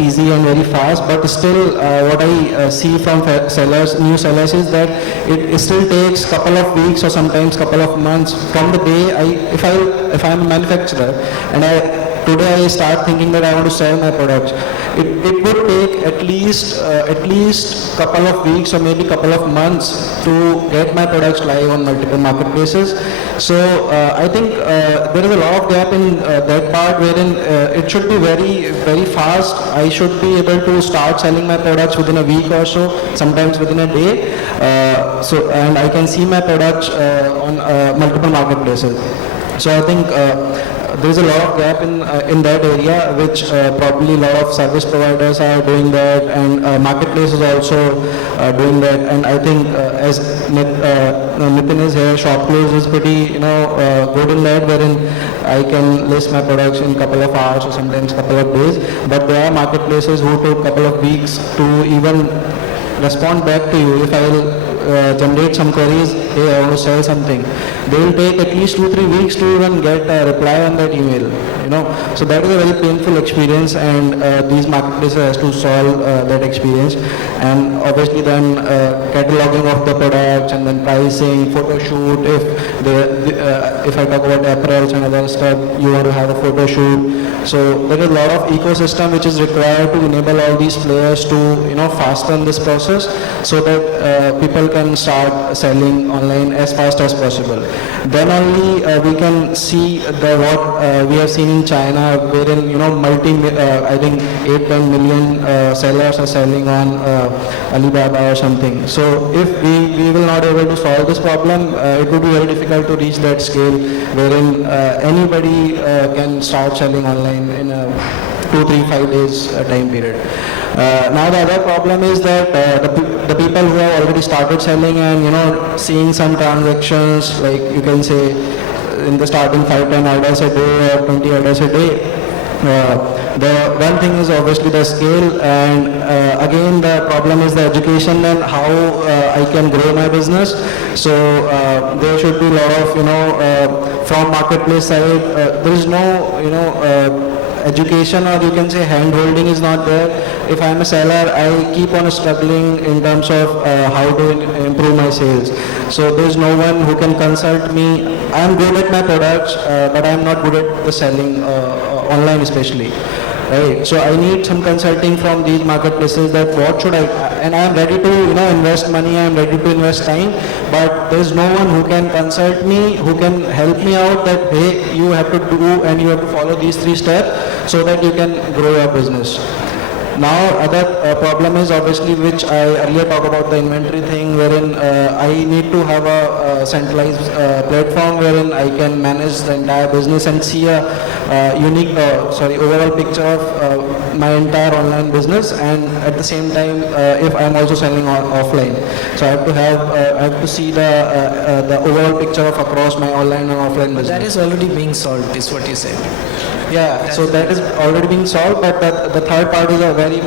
easy and very fast, but still what I see from new sellers is that it still takes couple of weeks or sometimes couple of months from the day if I'm a manufacturer and today I start thinking that I want to sell my products. It would take at least couple of weeks or maybe couple of months to get my products live on multiple marketplaces. So I think there is a lot of gap in that part wherein it should be very fast. I should be able to start selling my products within a week or so, sometimes within a day. And I can see my products on multiple marketplaces. So I think there is a lot of gap in that area, which probably a lot of service providers are doing that, and marketplaces also doing that. And I think as Nitin is here, ShopClose is pretty good in that, wherein I can list my products in couple of hours or sometimes couple of days. But there are marketplaces who took couple of weeks to even respond back to you. If I will generate some queries, hey, I want to sell something, they will take at least 2-3 weeks to even get a reply on that email. So that is a very painful experience, and these marketplaces has to solve that experience. And obviously then cataloging of the products and then pricing, photo shoot. If I talk about apparels and other stuff, you want to have a photo shoot. So there is a lot of ecosystem which is required to enable all these players to fasten this process so that people can start selling online as fast as possible. Then only we can see what we have seen in China, wherein I think 8-10 million sellers are selling on Alibaba or something. So if we will not able to solve this problem, it would be very difficult to reach that scale wherein anybody can start selling online in a 2-3-5 days time period. Now the other problem is that the people who have already started selling and seeing some transactions, like you can say in the starting 5-10 orders a day or 20 orders a day. The one thing is obviously the scale, and again the problem is the education and how I can grow my business. So there should be a lot of from marketplace side there is no education, or you can say hand-holding is not there. If I am a seller, I keep on struggling in terms of how to improve my sales. So there is no one who can consult me. I am good at my products, but I am not good at the selling online especially. Right, so I need some consulting from these marketplaces that what should I, and I am ready to invest money, I am ready to invest time, but there is no one who can consult me, who can help me out that hey, you have to do and you have to follow these 3 steps so that you can grow your business. Now other problem is obviously which I earlier talked about, the inventory thing, wherein I need to have a centralized platform wherein I can manage the entire business and see a unique, overall picture of my entire online business, and at the same time if I am also selling offline. So I have to see the overall picture of across my online and offline business. That is already being solved, is what you said. Yeah, so that is already being solved, but the third part is a very,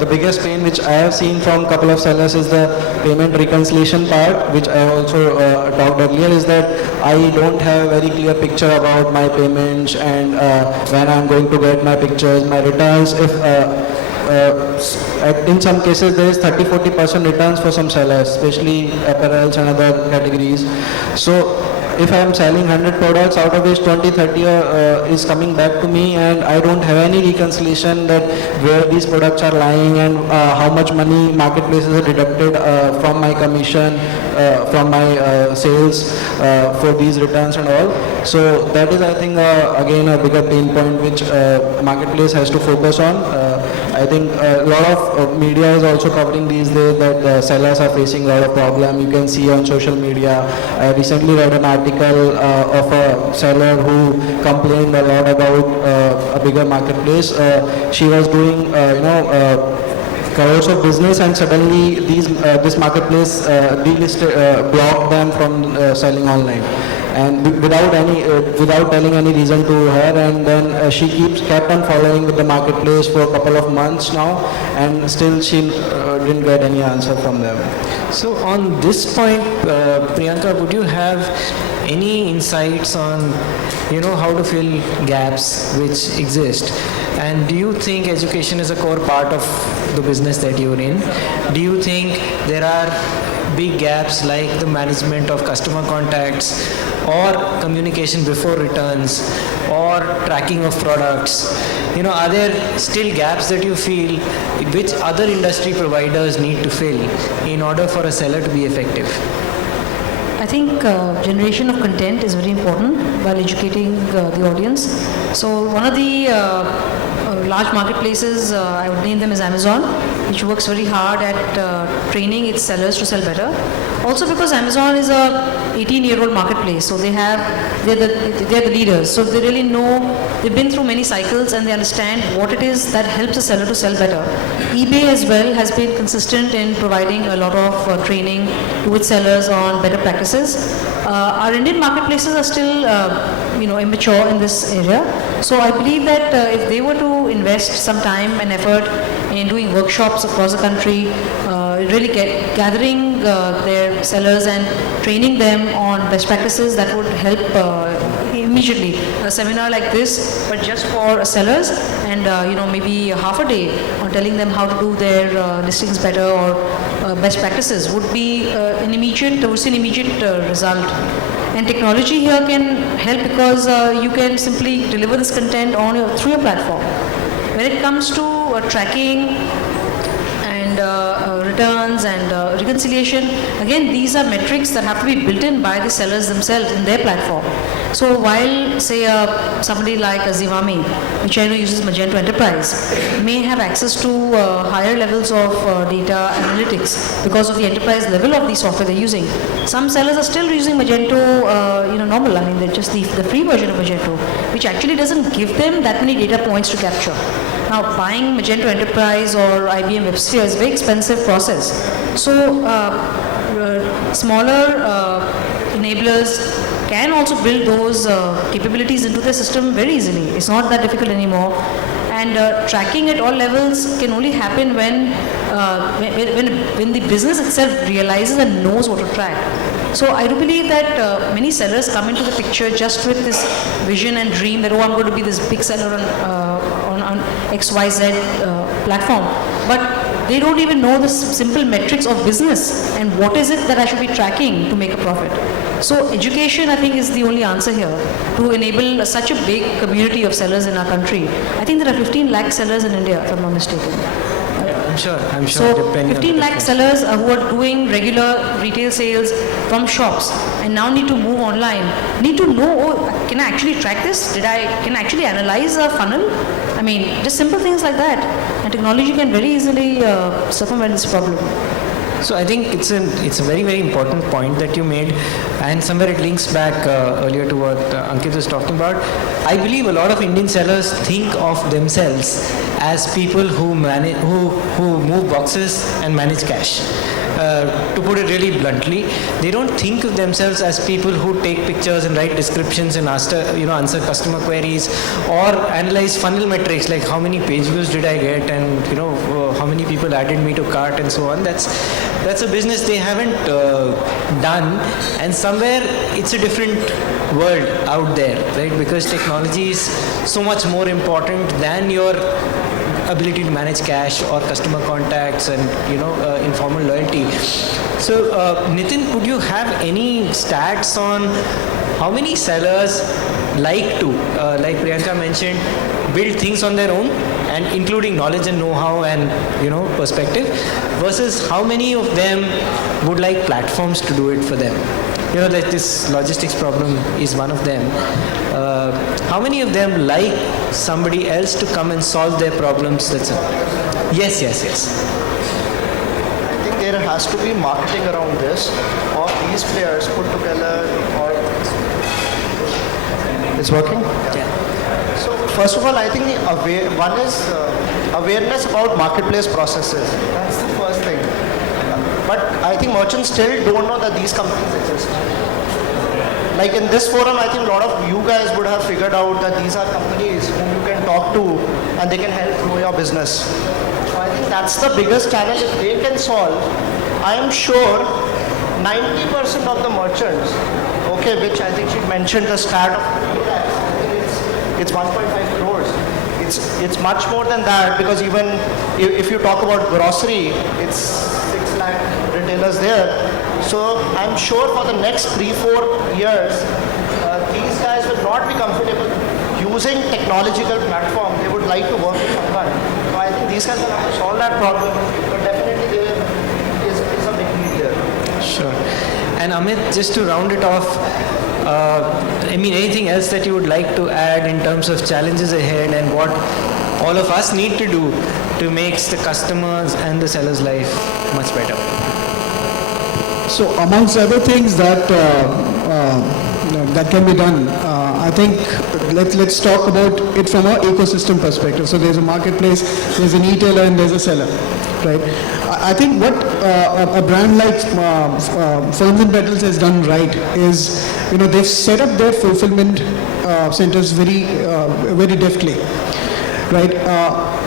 the biggest pain which I have seen from a couple of sellers is the payment reconciliation part, which I also talked earlier, is that I don't have a very clear picture about my payments and when I'm going to get my pictures, my returns. If in some cases there is 30-40% returns for some sellers, especially apparels and other categories. So if I am selling 100 products, out of which 20-30 is coming back to me, and I don't have any reconciliation that where these products are lying and how much money marketplaces are deducted from my commission, from my sales for these returns and all. So that is, I think, again a bigger pain point which marketplace has to focus on. I think a lot of media is also covering these days that sellers are facing a lot of problem. You can see on social media. I recently read an article of a seller who complained a lot about a bigger marketplace. She was doing, crores of business, and suddenly this marketplace delisted, blocked them from selling online, and without telling any reason to her, and then she kept on following with the marketplace for a couple of months now, and still she didn't get any answer from them. So on this point, Priyanka, would you have any insights on, how to fill gaps which exist? And do you think education is a core part of the business that you're in? Do you think there are big gaps like the management of customer contacts or communication before returns or tracking of products? Are there still gaps that you feel which other industry providers need to fill in order for a seller to be effective? I think generation of content is very important while educating the audience. So one of the large marketplaces, I would name them as Amazon, which works very hard at training its sellers to sell better. Also because Amazon is a 18-year-old marketplace, so they're the leaders. So they really know, they've been through many cycles and they understand what it is that helps a seller to sell better. eBay as well has been consistent in providing a lot of training to its sellers on better practices. Our Indian marketplaces are still, immature in this area. So I believe that if they were to invest some time and effort in doing workshops across the country, really gathering their sellers and training them on best practices, that would help immediately. A seminar like this, but just for sellers, and maybe half a day on telling them how to do their listings better or best practices would be an immediate result. And technology here can help because you can simply deliver this content through your platform. When it comes to tracking and returns and reconciliation, again, these are metrics that have to be built in by the sellers themselves in their platform. So while, say, somebody like a Zivame, which I know uses Magento Enterprise, may have access to higher levels of data analytics because of the enterprise level of the software they're using. Some sellers are still using Magento, normal. I mean, they're just the free version of Magento, which actually doesn't give them that many data points to capture. Now, buying Magento Enterprise or IBM WebSphere is a very expensive process. So, smaller enablers can also build those capabilities into the system very easily. It's not that difficult anymore. And tracking at all levels can only happen when the business itself realizes and knows what to track. So I do believe that many sellers come into the picture just with this vision and dream that, I'm going to be this big seller on XYZ platform. But they don't even know the simple metrics of business and what is it that I should be tracking to make a profit. So education, I think, is the only answer here to enable such a big community of sellers in our country. I think there are 15 lakh sellers in India, if I'm not mistaken. I'm sure. So depending on 15 the lakh difference. sellers who are doing regular retail sales from shops and now need to move online, need to know, oh, can I actually track this? Can I actually analyze a funnel? I mean, just simple things like that. And technology can very easily circumvent this problem. So I think it's a very, very important point that you made, and somewhere it links back earlier to what Ankit was talking about. I believe a lot of Indian sellers think of themselves as people who move boxes and manage cash. To put it really bluntly, they don't think of themselves as people who take pictures and write descriptions and answer customer queries or analyze funnel metrics like how many page views did I get and how many people added me to cart and so on. That's a business they haven't done, and somewhere it's a different world out there, right? Because technology is so much more important than your ability to manage cash or customer contacts and informal loyalty. So Nitin, could you have any stats on how many sellers like Priyanka mentioned, build things on their own, and including knowledge and know-how and perspective, versus how many of them would like platforms to do it for them? Like this logistics problem is one of them. How many of them like somebody else to come and solve their problems? That's it. Yes. I think there has to be marketing around this, or these players put together, or it's working? Yeah. So first of all, I think one is awareness about marketplace processes. That's the first thing. But I think merchants still don't know that these companies exist. Like in this forum, I think a lot of you guys would have figured out that these are companies whom you can talk to and they can help grow your business. So I think that's the biggest challenge. If they can solve, I am sure 90% of the merchants, which I think she mentioned the stat of it's 1.5 crores. It's much more than that, because even if you talk about grocery, it's 6 lakh retailers there. So I'm sure for the next 3-4 years, these guys will not be comfortable using technological platform. They would like to work with someone. So I think these guys will have to solve that problem. But definitely there is a big need there. Sure. And Amit, just to round it off, anything else that you would like to add in terms of challenges ahead and what all of us need to do to make the customers and the seller's life much better? So amongst other things that that can be done, I think let's talk about it from an ecosystem perspective. So there's a marketplace, there's an e-tailer, and there's a seller, right? I think what a brand like Ferns and Petals has done right is, they've set up their fulfillment centers very deftly, right?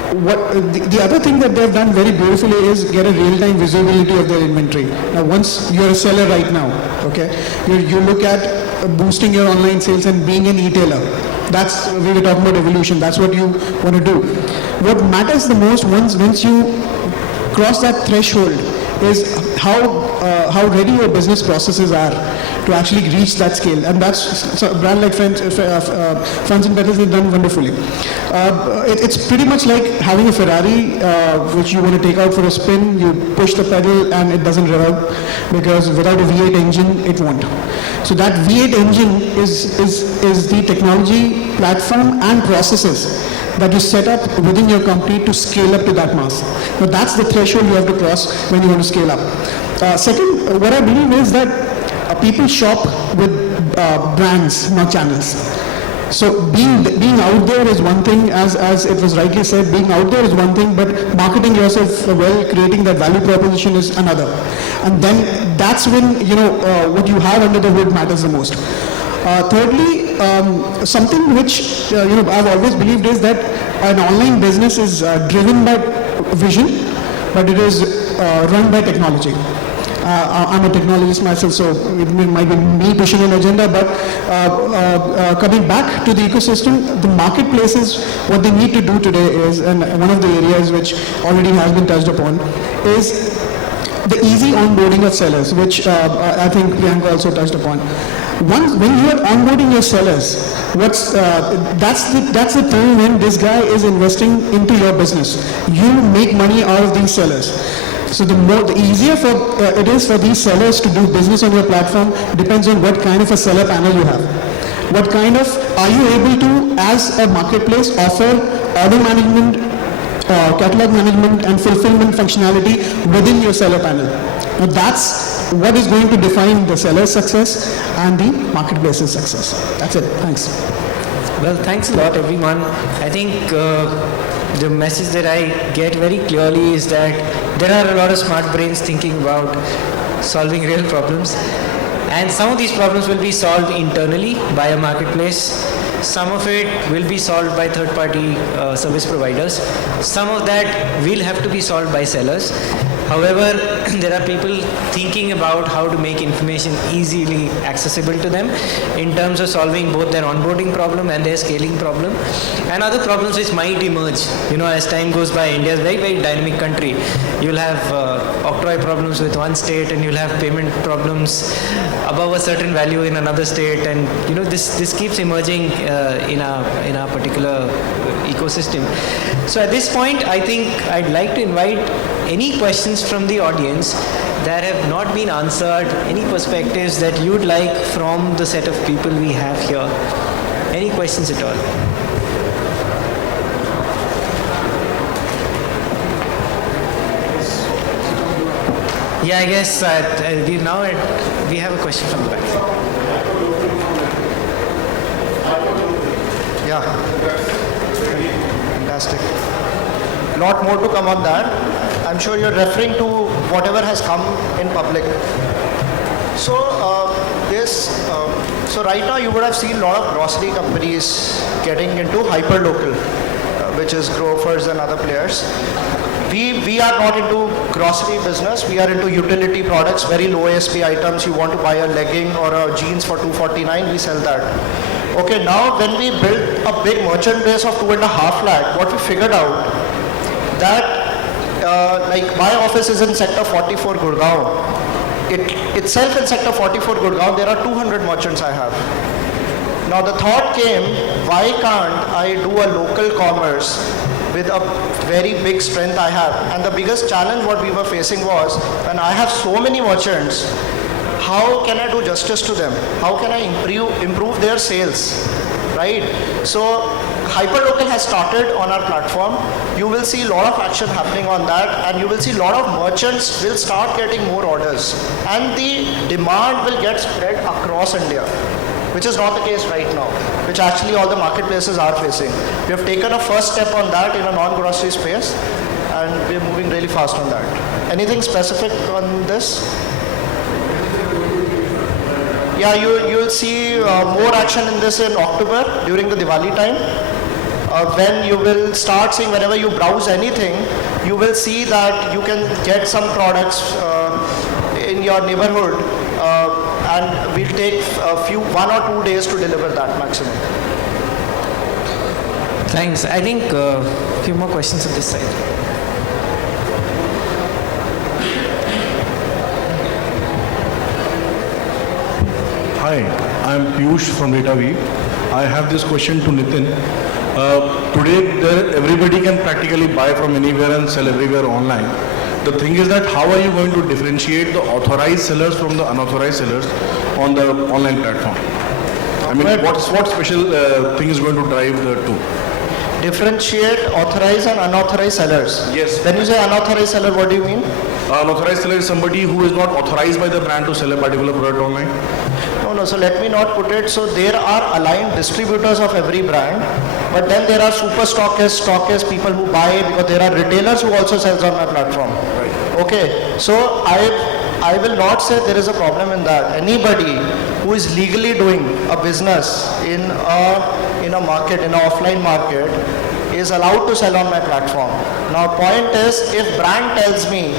The other thing that they've done very beautifully is get a real-time visibility of their inventory. Now, once you're a seller right now, you look at boosting your online sales and being an e-tailer. We were talking about evolution. That's what you want to do. What matters the most once you cross that threshold is how ready your business processes are to actually reach that scale, and that's a brand like Ferns and Petals has done wonderfully. It's pretty much like having a Ferrari which you want to take out for a spin. You push the pedal and it doesn't rev out, because without a V8 engine it won't. So that V8 engine is the technology platform and processes that you set up within your company to scale up to that mass. Now that's the threshold you have to cross when you want to scale up. Second, what I believe is that people shop with brands, not channels. So being out there is one thing, as it was rightly said, being out there is one thing, but marketing yourself well, creating that value proposition is another. And then that's when, what you have under the hood matters the most. Thirdly, something which I've always believed is that an online business is driven by vision, but it is run by technology. I'm a technologist myself, so it might be me pushing an agenda, but coming back to the ecosystem, the marketplaces, what they need to do today is, and one of the areas which already has been touched upon, is the easy onboarding of sellers, which I think Priyanka also touched upon. When you are onboarding your sellers, that's the time when this guy is investing into your business. You make money out of these sellers. So the easier it is for these sellers to do business on your platform depends on what kind of a seller panel you have. What kind of, are you able to, as a marketplace, offer order management, catalog management and fulfillment functionality within your seller panel. Now that's what is going to define the seller's success and the marketplace's success. That's it. Thanks. Well, thanks a lot, everyone. I think the message that I get very clearly is that there are a lot of smart brains thinking about solving real problems. And some of these problems will be solved internally by a marketplace. Some of it will be solved by third-party service providers. Some of that will have to be solved by sellers. However, there are people thinking about how to make information easily accessible to them in terms of solving both their onboarding problem and their scaling problem and other problems which might emerge. As time goes by, India is a very, very dynamic country. You'll have octroi problems with one state and you'll have payment problems above a certain value in another state, and this keeps emerging in our particular ecosystem. So at this point, I think I'd like to invite any questions from the audience that have not been answered, any perspectives that you'd like from the set of people we have here. Any questions at all? Yeah, I guess we have a question from the back. Yeah. Fantastic. A lot more to come on that. I'm sure you're referring to whatever has come in public. So right now you would have seen a lot of grocery companies getting into hyperlocal, which is Grofers and other players. We are not into grocery business. We are into utility products, very low ASP items. You want to buy a legging or a jeans for $249, we sell that. Okay, now when we built a big merchant base of 2.5 lakh, what we figured out that like my office is in sector 44 Gurgaon. Itself in sector 44 Gurgaon, there are 200 merchants I have. Now the thought came, why can't I do a local commerce with a very big strength I have? And the biggest challenge what we were facing was, when I have so many merchants, how can I do justice to them? How can I improve their sales, right? So hyperlocal has started on our platform. You will see a lot of action happening on that, and you will see a lot of merchants will start getting more orders, and the demand will get spread across India, which is not the case right now, which actually all the marketplaces are facing. We have taken a first step on that in a non-grocery space, and we're moving really fast on that. Anything specific on this? Yeah, you'll see more action in this in October during the Diwali time. When you will start seeing, whenever you browse anything, you will see that you can get some products in your neighborhood, and we'll take 1 or 2 days to deliver that maximum. Thanks. I think a few more questions on this side. Hi, I'm Piyush from DataV. I have this question to Nitin. Today, everybody can practically buy from anywhere and sell everywhere online. The thing is that how are you going to differentiate the authorized sellers from the unauthorized sellers on the online platform? I mean, what special thing is going to drive the two? Differentiate authorized and unauthorized sellers. Yes. When you say unauthorized seller, what do you mean? Unauthorized seller is somebody who is not authorized by the brand to sell a particular product online. No, so let me not put it. So there are aligned distributors of every brand, but then there are super stockists, people who buy, because there are retailers who also sells on my platform. Right. Okay, so I will not say there is a problem in that. Anybody who is legally doing a business in a market, in an offline market, is allowed to sell on my platform. Now point is, if brand tells me,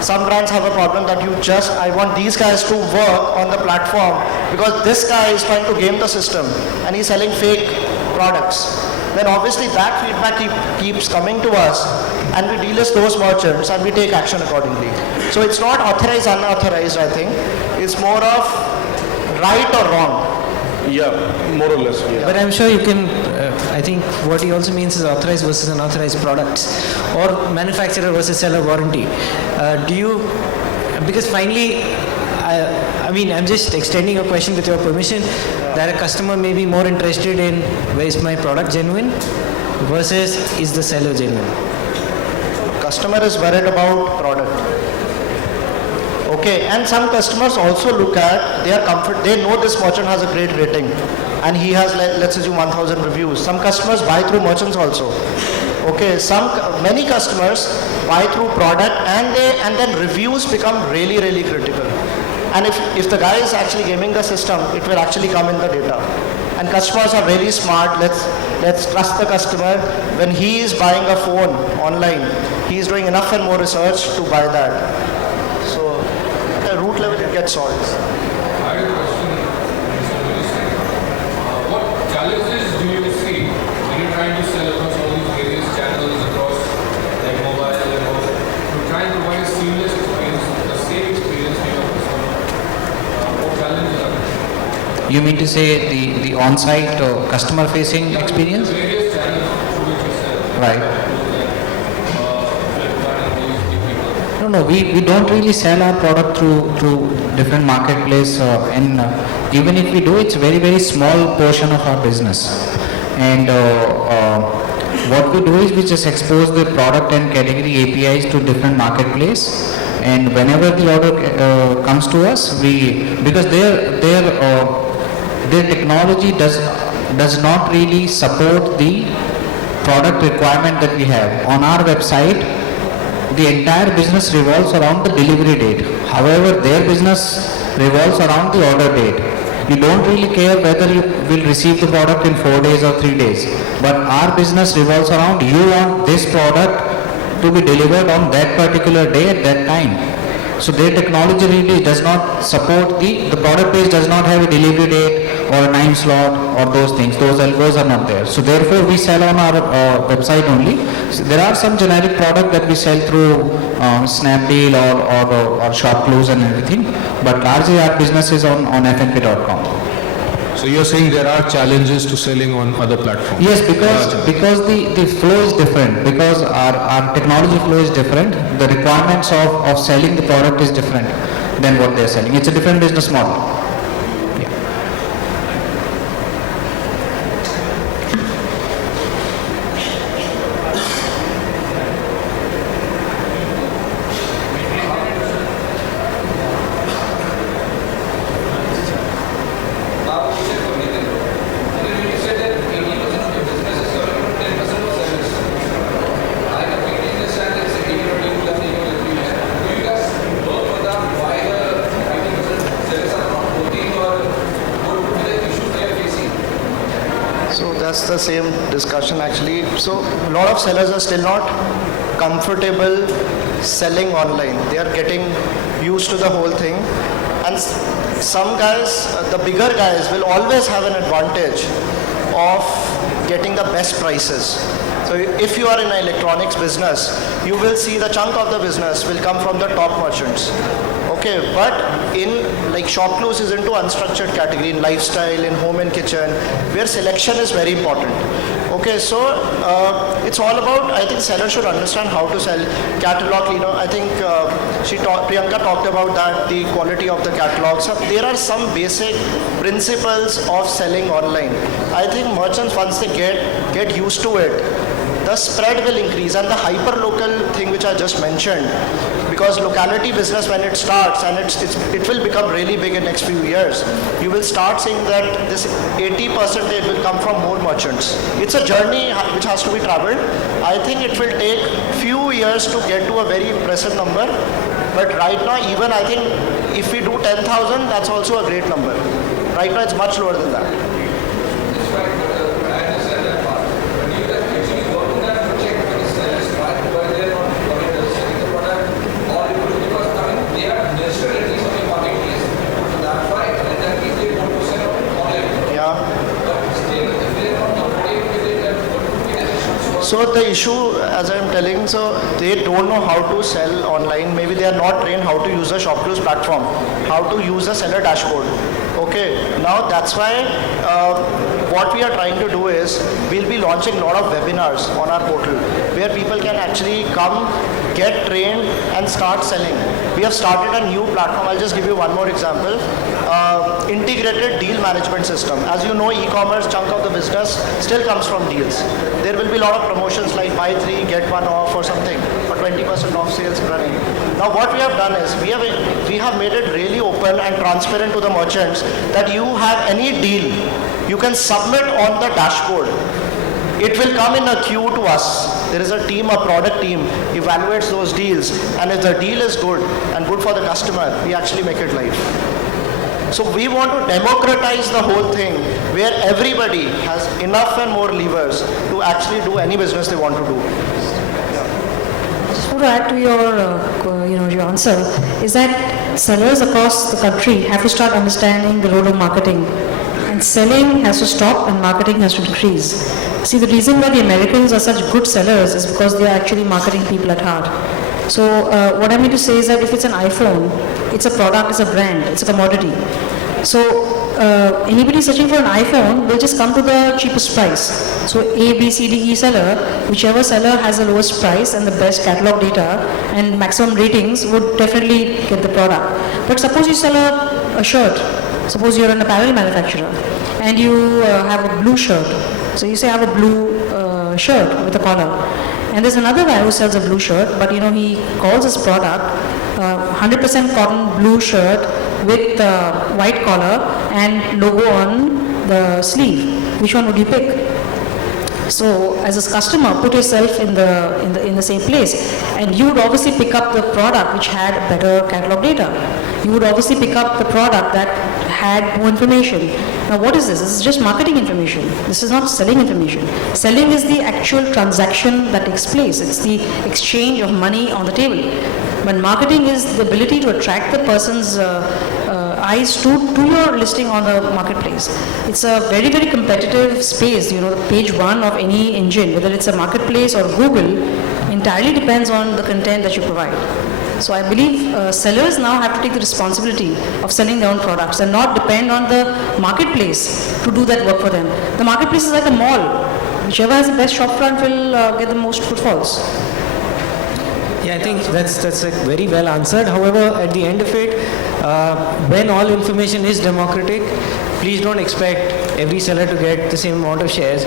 some brands have a problem that I want these guys to work on the platform because this guy is trying to game the system and he's selling fake products. then obviously that feedback keeps coming to us, and we delist those merchants and we take action accordingly. So it's not authorized, unauthorized, I think. It's more of right or wrong. Yeah, more or less. Yeah. But I'm sure you can, I think what he also means is authorized versus unauthorized products, or manufacturer versus seller warranty. Do you, because finally, I mean, I'm just extending a question with your permission, that a customer may be more interested in where is my product genuine versus is the seller genuine. Customer is worried about product. Okay, and some customers also look at, they know this merchant has a great rating and he has, let's assume 1,000 reviews. Some customers buy through merchants also. Okay, many customers buy through product and then reviews become really, really critical. And if the guy is actually gaming the system, it will actually come in the data. And customers are really smart. Let's trust the customer. When he is buying a phone online, he is doing enough and more research to buy that. So at a root level, it gets solved. I have a question, Mr. Minister. What challenges do you see when you're trying to sell across all these various channels across like mobile and all, to try and provide a seamless experience, the same experience for your customer? What challenges are there? You mean to say the on-site customer-facing experience? The various channels through which you sell. Right. No, we don't really sell our product through different marketplace, and even if we do, it's very, very small portion of our business. And what we do is we just expose the product and category APIs to different marketplace, and whenever the order comes to us, because their technology does not really support the product requirement that we have. On our website, the entire business revolves around the delivery date. However, their business revolves around the order date. You don't really care whether you will receive the product in 4 days or 3 days. But our business revolves around, you want this product to be delivered on that particular day at that time. So their technology really does not support the product page does not have a delivery date or a time slot or those things. Those are not there. So therefore we sell on our website only. So there are some generic product that we sell through Snapdeal or Shopclose and everything. But largely our business is on fnp.com. So you're saying there are challenges to selling on other platforms? Yes, because the flow is different, because our technology flow is different, the requirements of selling the product is different than what they're selling. It's a different business model. That's the same discussion actually. So a lot of sellers are still not comfortable selling online. They are getting used to the whole thing. And some guys, the bigger guys, will always have an advantage of getting the best prices. So if you are in an electronics business, you will see the chunk of the business will come from the top merchants. Okay, but in like Shopclose is into unstructured category, in lifestyle, in home and kitchen, where selection is very important. Okay, so it's all about, I think sellers should understand how to sell catalog. I think Priyanka talked about that, the quality of the catalog. So there are some basic principles of selling online. I think merchants, once they get used to it, the spread will increase, and the hyper-local thing which I just mentioned, because locality business when it starts and it will become really big in next few years, you will start seeing that this 80% will come from more merchants. It's a journey which has to be traveled. I think it will take few years to get to a very impressive number, but right now even I think if we do 10,000, that's also a great number. Right now it's much lower than that. So the issue, as I'm telling, so they don't know how to sell online. Maybe they are not trained how to use a ShopClose platform, how to use a seller dashboard. Okay, now that's why what we are trying to do is we'll be launching a lot of webinars on our portal where people can actually come, get trained and start selling. We have started a new platform. I'll just give you one more example. Integrated deal management system. As you know, e-commerce chunk of the business still comes from deals. There will be a lot of promotions like buy 3, get 1 off or something, or 20% off sales running. Now what we have done is we have made it really open and transparent to the merchants that you have any deal, you can submit on the dashboard. It will come in a queue to us. There is a team, a product team, evaluates those deals, and if the deal is good and good for the customer, we actually make it live. So we want to democratize the whole thing where everybody has enough and more levers to actually do any business they want to do. Just want to add to your answer is that sellers across the country have to start understanding the role of marketing. And selling has to stop and marketing has to increase. See, the reason why the Americans are such good sellers is because they are actually marketing people at heart. So what I mean to say is that if it's an iPhone, it's a product, it's a brand, it's a commodity. So anybody searching for an iPhone will just come to the cheapest price. So A, B, C, D, E seller, whichever seller has the lowest price and the best catalog data and maximum ratings would definitely get the product. But suppose you sell a shirt. Suppose you're an apparel manufacturer and you have a blue shirt. So you say I have a blue shirt with a collar. And there's another guy who sells a blue shirt, but he calls his product 100% cotton blue shirt with white collar and logo on the sleeve. Which one would you pick? So as a customer, put yourself in the same place, and you would obviously pick up the product which had better catalog data. You would obviously pick up the product that had more information. Now what is this? This is just marketing information. This is not selling information. Selling is the actual transaction that takes place. It's the exchange of money on the table. But marketing is the ability to attract the person's eyes to your listing on the marketplace. It's a very, very competitive space. The page 1 of any engine, whether it's a marketplace or Google, entirely depends on the content that you provide. So I believe sellers now have to take the responsibility of selling their own products and not depend on the marketplace to do that work for them. The marketplace is like a mall. Whichever has the best shop front will get the most footfalls. Yeah, I think that's very well answered. However, at the end of it, when all information is democratic, please don't expect every seller to get the same amount of shares,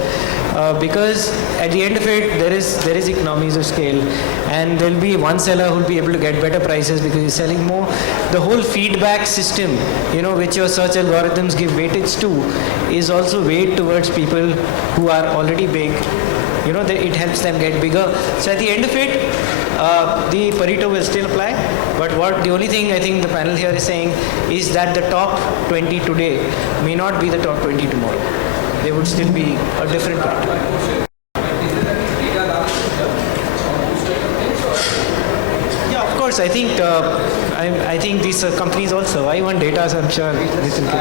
because at the end of it, there is economies of scale, and there'll be one seller who'll be able to get better prices because he's selling more. The whole feedback system, which your search algorithms give weightage to, is also weighed towards people who are already big. It helps them get bigger. So at the end of it, the Pareto will still apply, but the only thing I think the panel here is saying is that the top 20 today may not be the top 20 tomorrow. They would still be a different Pareto. Yeah, of course. I think I think these companies also. I want data, so I'm sure this will come.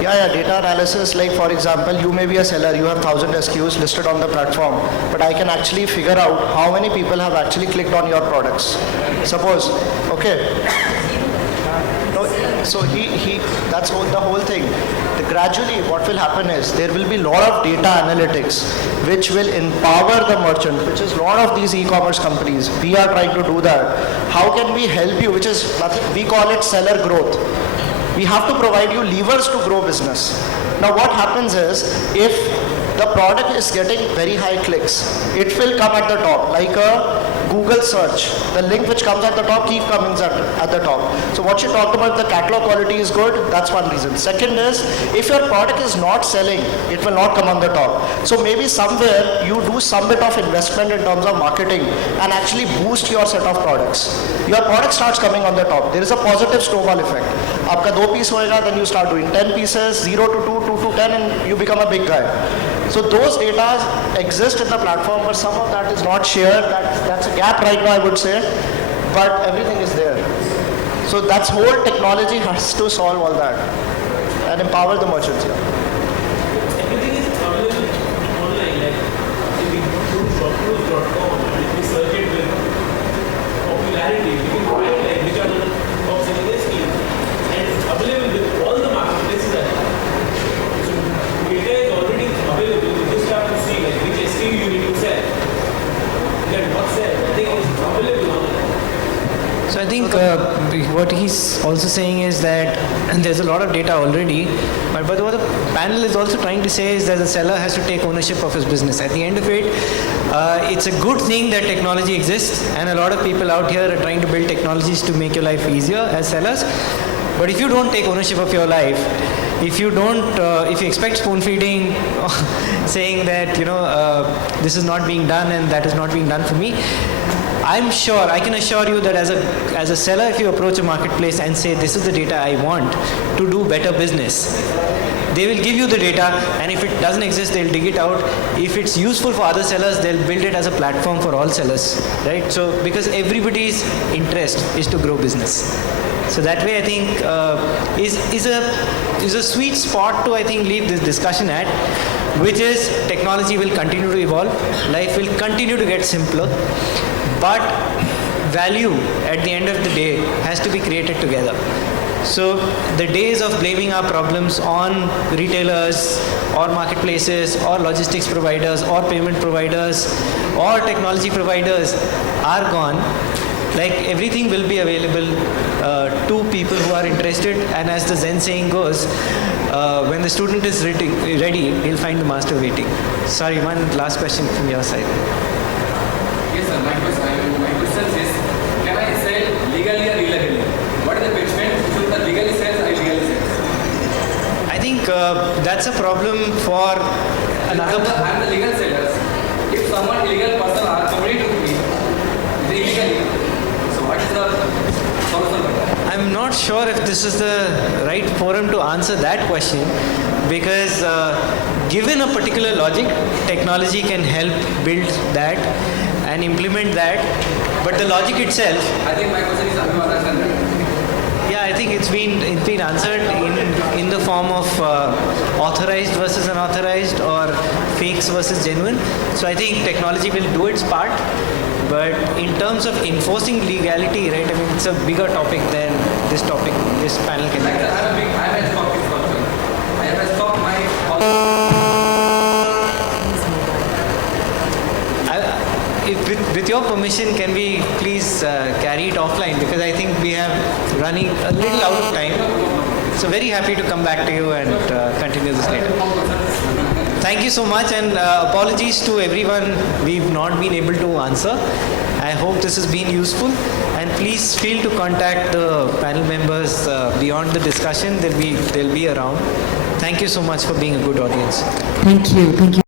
Yeah, data analysis, like for example, you may be a seller, you have 1,000 SKUs listed on the platform, but I can actually figure out how many people have actually clicked on your products. Suppose, okay. So that's the whole thing. Gradually what will happen is there will be a lot of data analytics which will empower the merchant, which is a lot of these e-commerce companies. We are trying to do that. How can we help you, which is nothing, we call it seller growth. We have to provide you levers to grow business. Now what happens is, if the product is getting very high clicks, it will come at the top, like a Google search. The link which comes at the top keep coming at the top. So what you talked about, the catalog quality is good, that's one reason. Second is, if your product is not selling, it will not come on the top. So maybe somewhere you do some bit of investment in terms of marketing and actually boost your set of products. Your product starts coming on the top. There is a positive snowball effect. Aapka 2 piece hoega, then you start doing 10 pieces, 0 to 2, 2 to 10, and you become a big guy. So those data exist in the platform, but some of that is not shared. That's a gap right now, I would say, but everything is there. So that's whole technology has to solve all that and empower the merchants. Yeah. Everything is available online. Like if we go to shopclose.com and if we search it with popularity, we can find like which are the top selling schemes and it's available with all the marketplaces. So data is already available. You just have to see like which SKU you need to sell. Then what sell? I think it's available online. So I think what he's also saying is that there's a lot of data already, but what the panel is also trying to say is that the seller has to take ownership of his business. At the end of it, it's a good thing that technology exists, and a lot of people out here are trying to build technologies to make your life easier as sellers. But if you don't take ownership of your life, if you expect spoon feeding, saying that this is not being done and that is not being done for me, I can assure you that as a seller, if you approach a marketplace and say, this is the data I want to do better business, they will give you the data, and if it doesn't exist, they'll dig it out. If it's useful for other sellers, they'll build it as a platform for all sellers, right? So because everybody's interest is to grow business. So that way, I think is a sweet spot to leave this discussion at, which is technology will continue to evolve, life will continue to get simpler, but value at the end of the day has to be created together. So the days of blaming our problems on retailers or marketplaces or logistics providers or payment providers or technology providers are gone. Like everything will be available to people who are interested, and as the Zen saying goes, when the student is ready, he'll find the master waiting. Sorry, one last question from your side. Yes, sir. My question is, can I sell legally or illegally? What is the benchmark? Should the legally sell or illegally sell? I think that's a problem for another. I'm the legal sellers. If someone illegal person are coming to me, they illegally. So what is the solution for that? I'm not sure if this is the right forum to answer that question, because given a particular logic, technology can help build that and implement that, but the logic itself. I think my question is, have you understand that? Yeah, I think it's been answered in the form of authorized versus unauthorized or fakes versus genuine. So I think technology will do its part, but in terms of enforcing legality, right? I mean, it's a bigger topic than this topic. This panel can. I have a stock this person. I have a stock my. With your permission, can we please carry it offline, because I think we are running a little out of time. So very happy to come back to you and continue this later. Thank you so much, and apologies to everyone we've not been able to answer. I hope this has been useful, and please feel to contact the panel members beyond the discussion. They'll be around. Thank you so much for being a good audience. Thank you.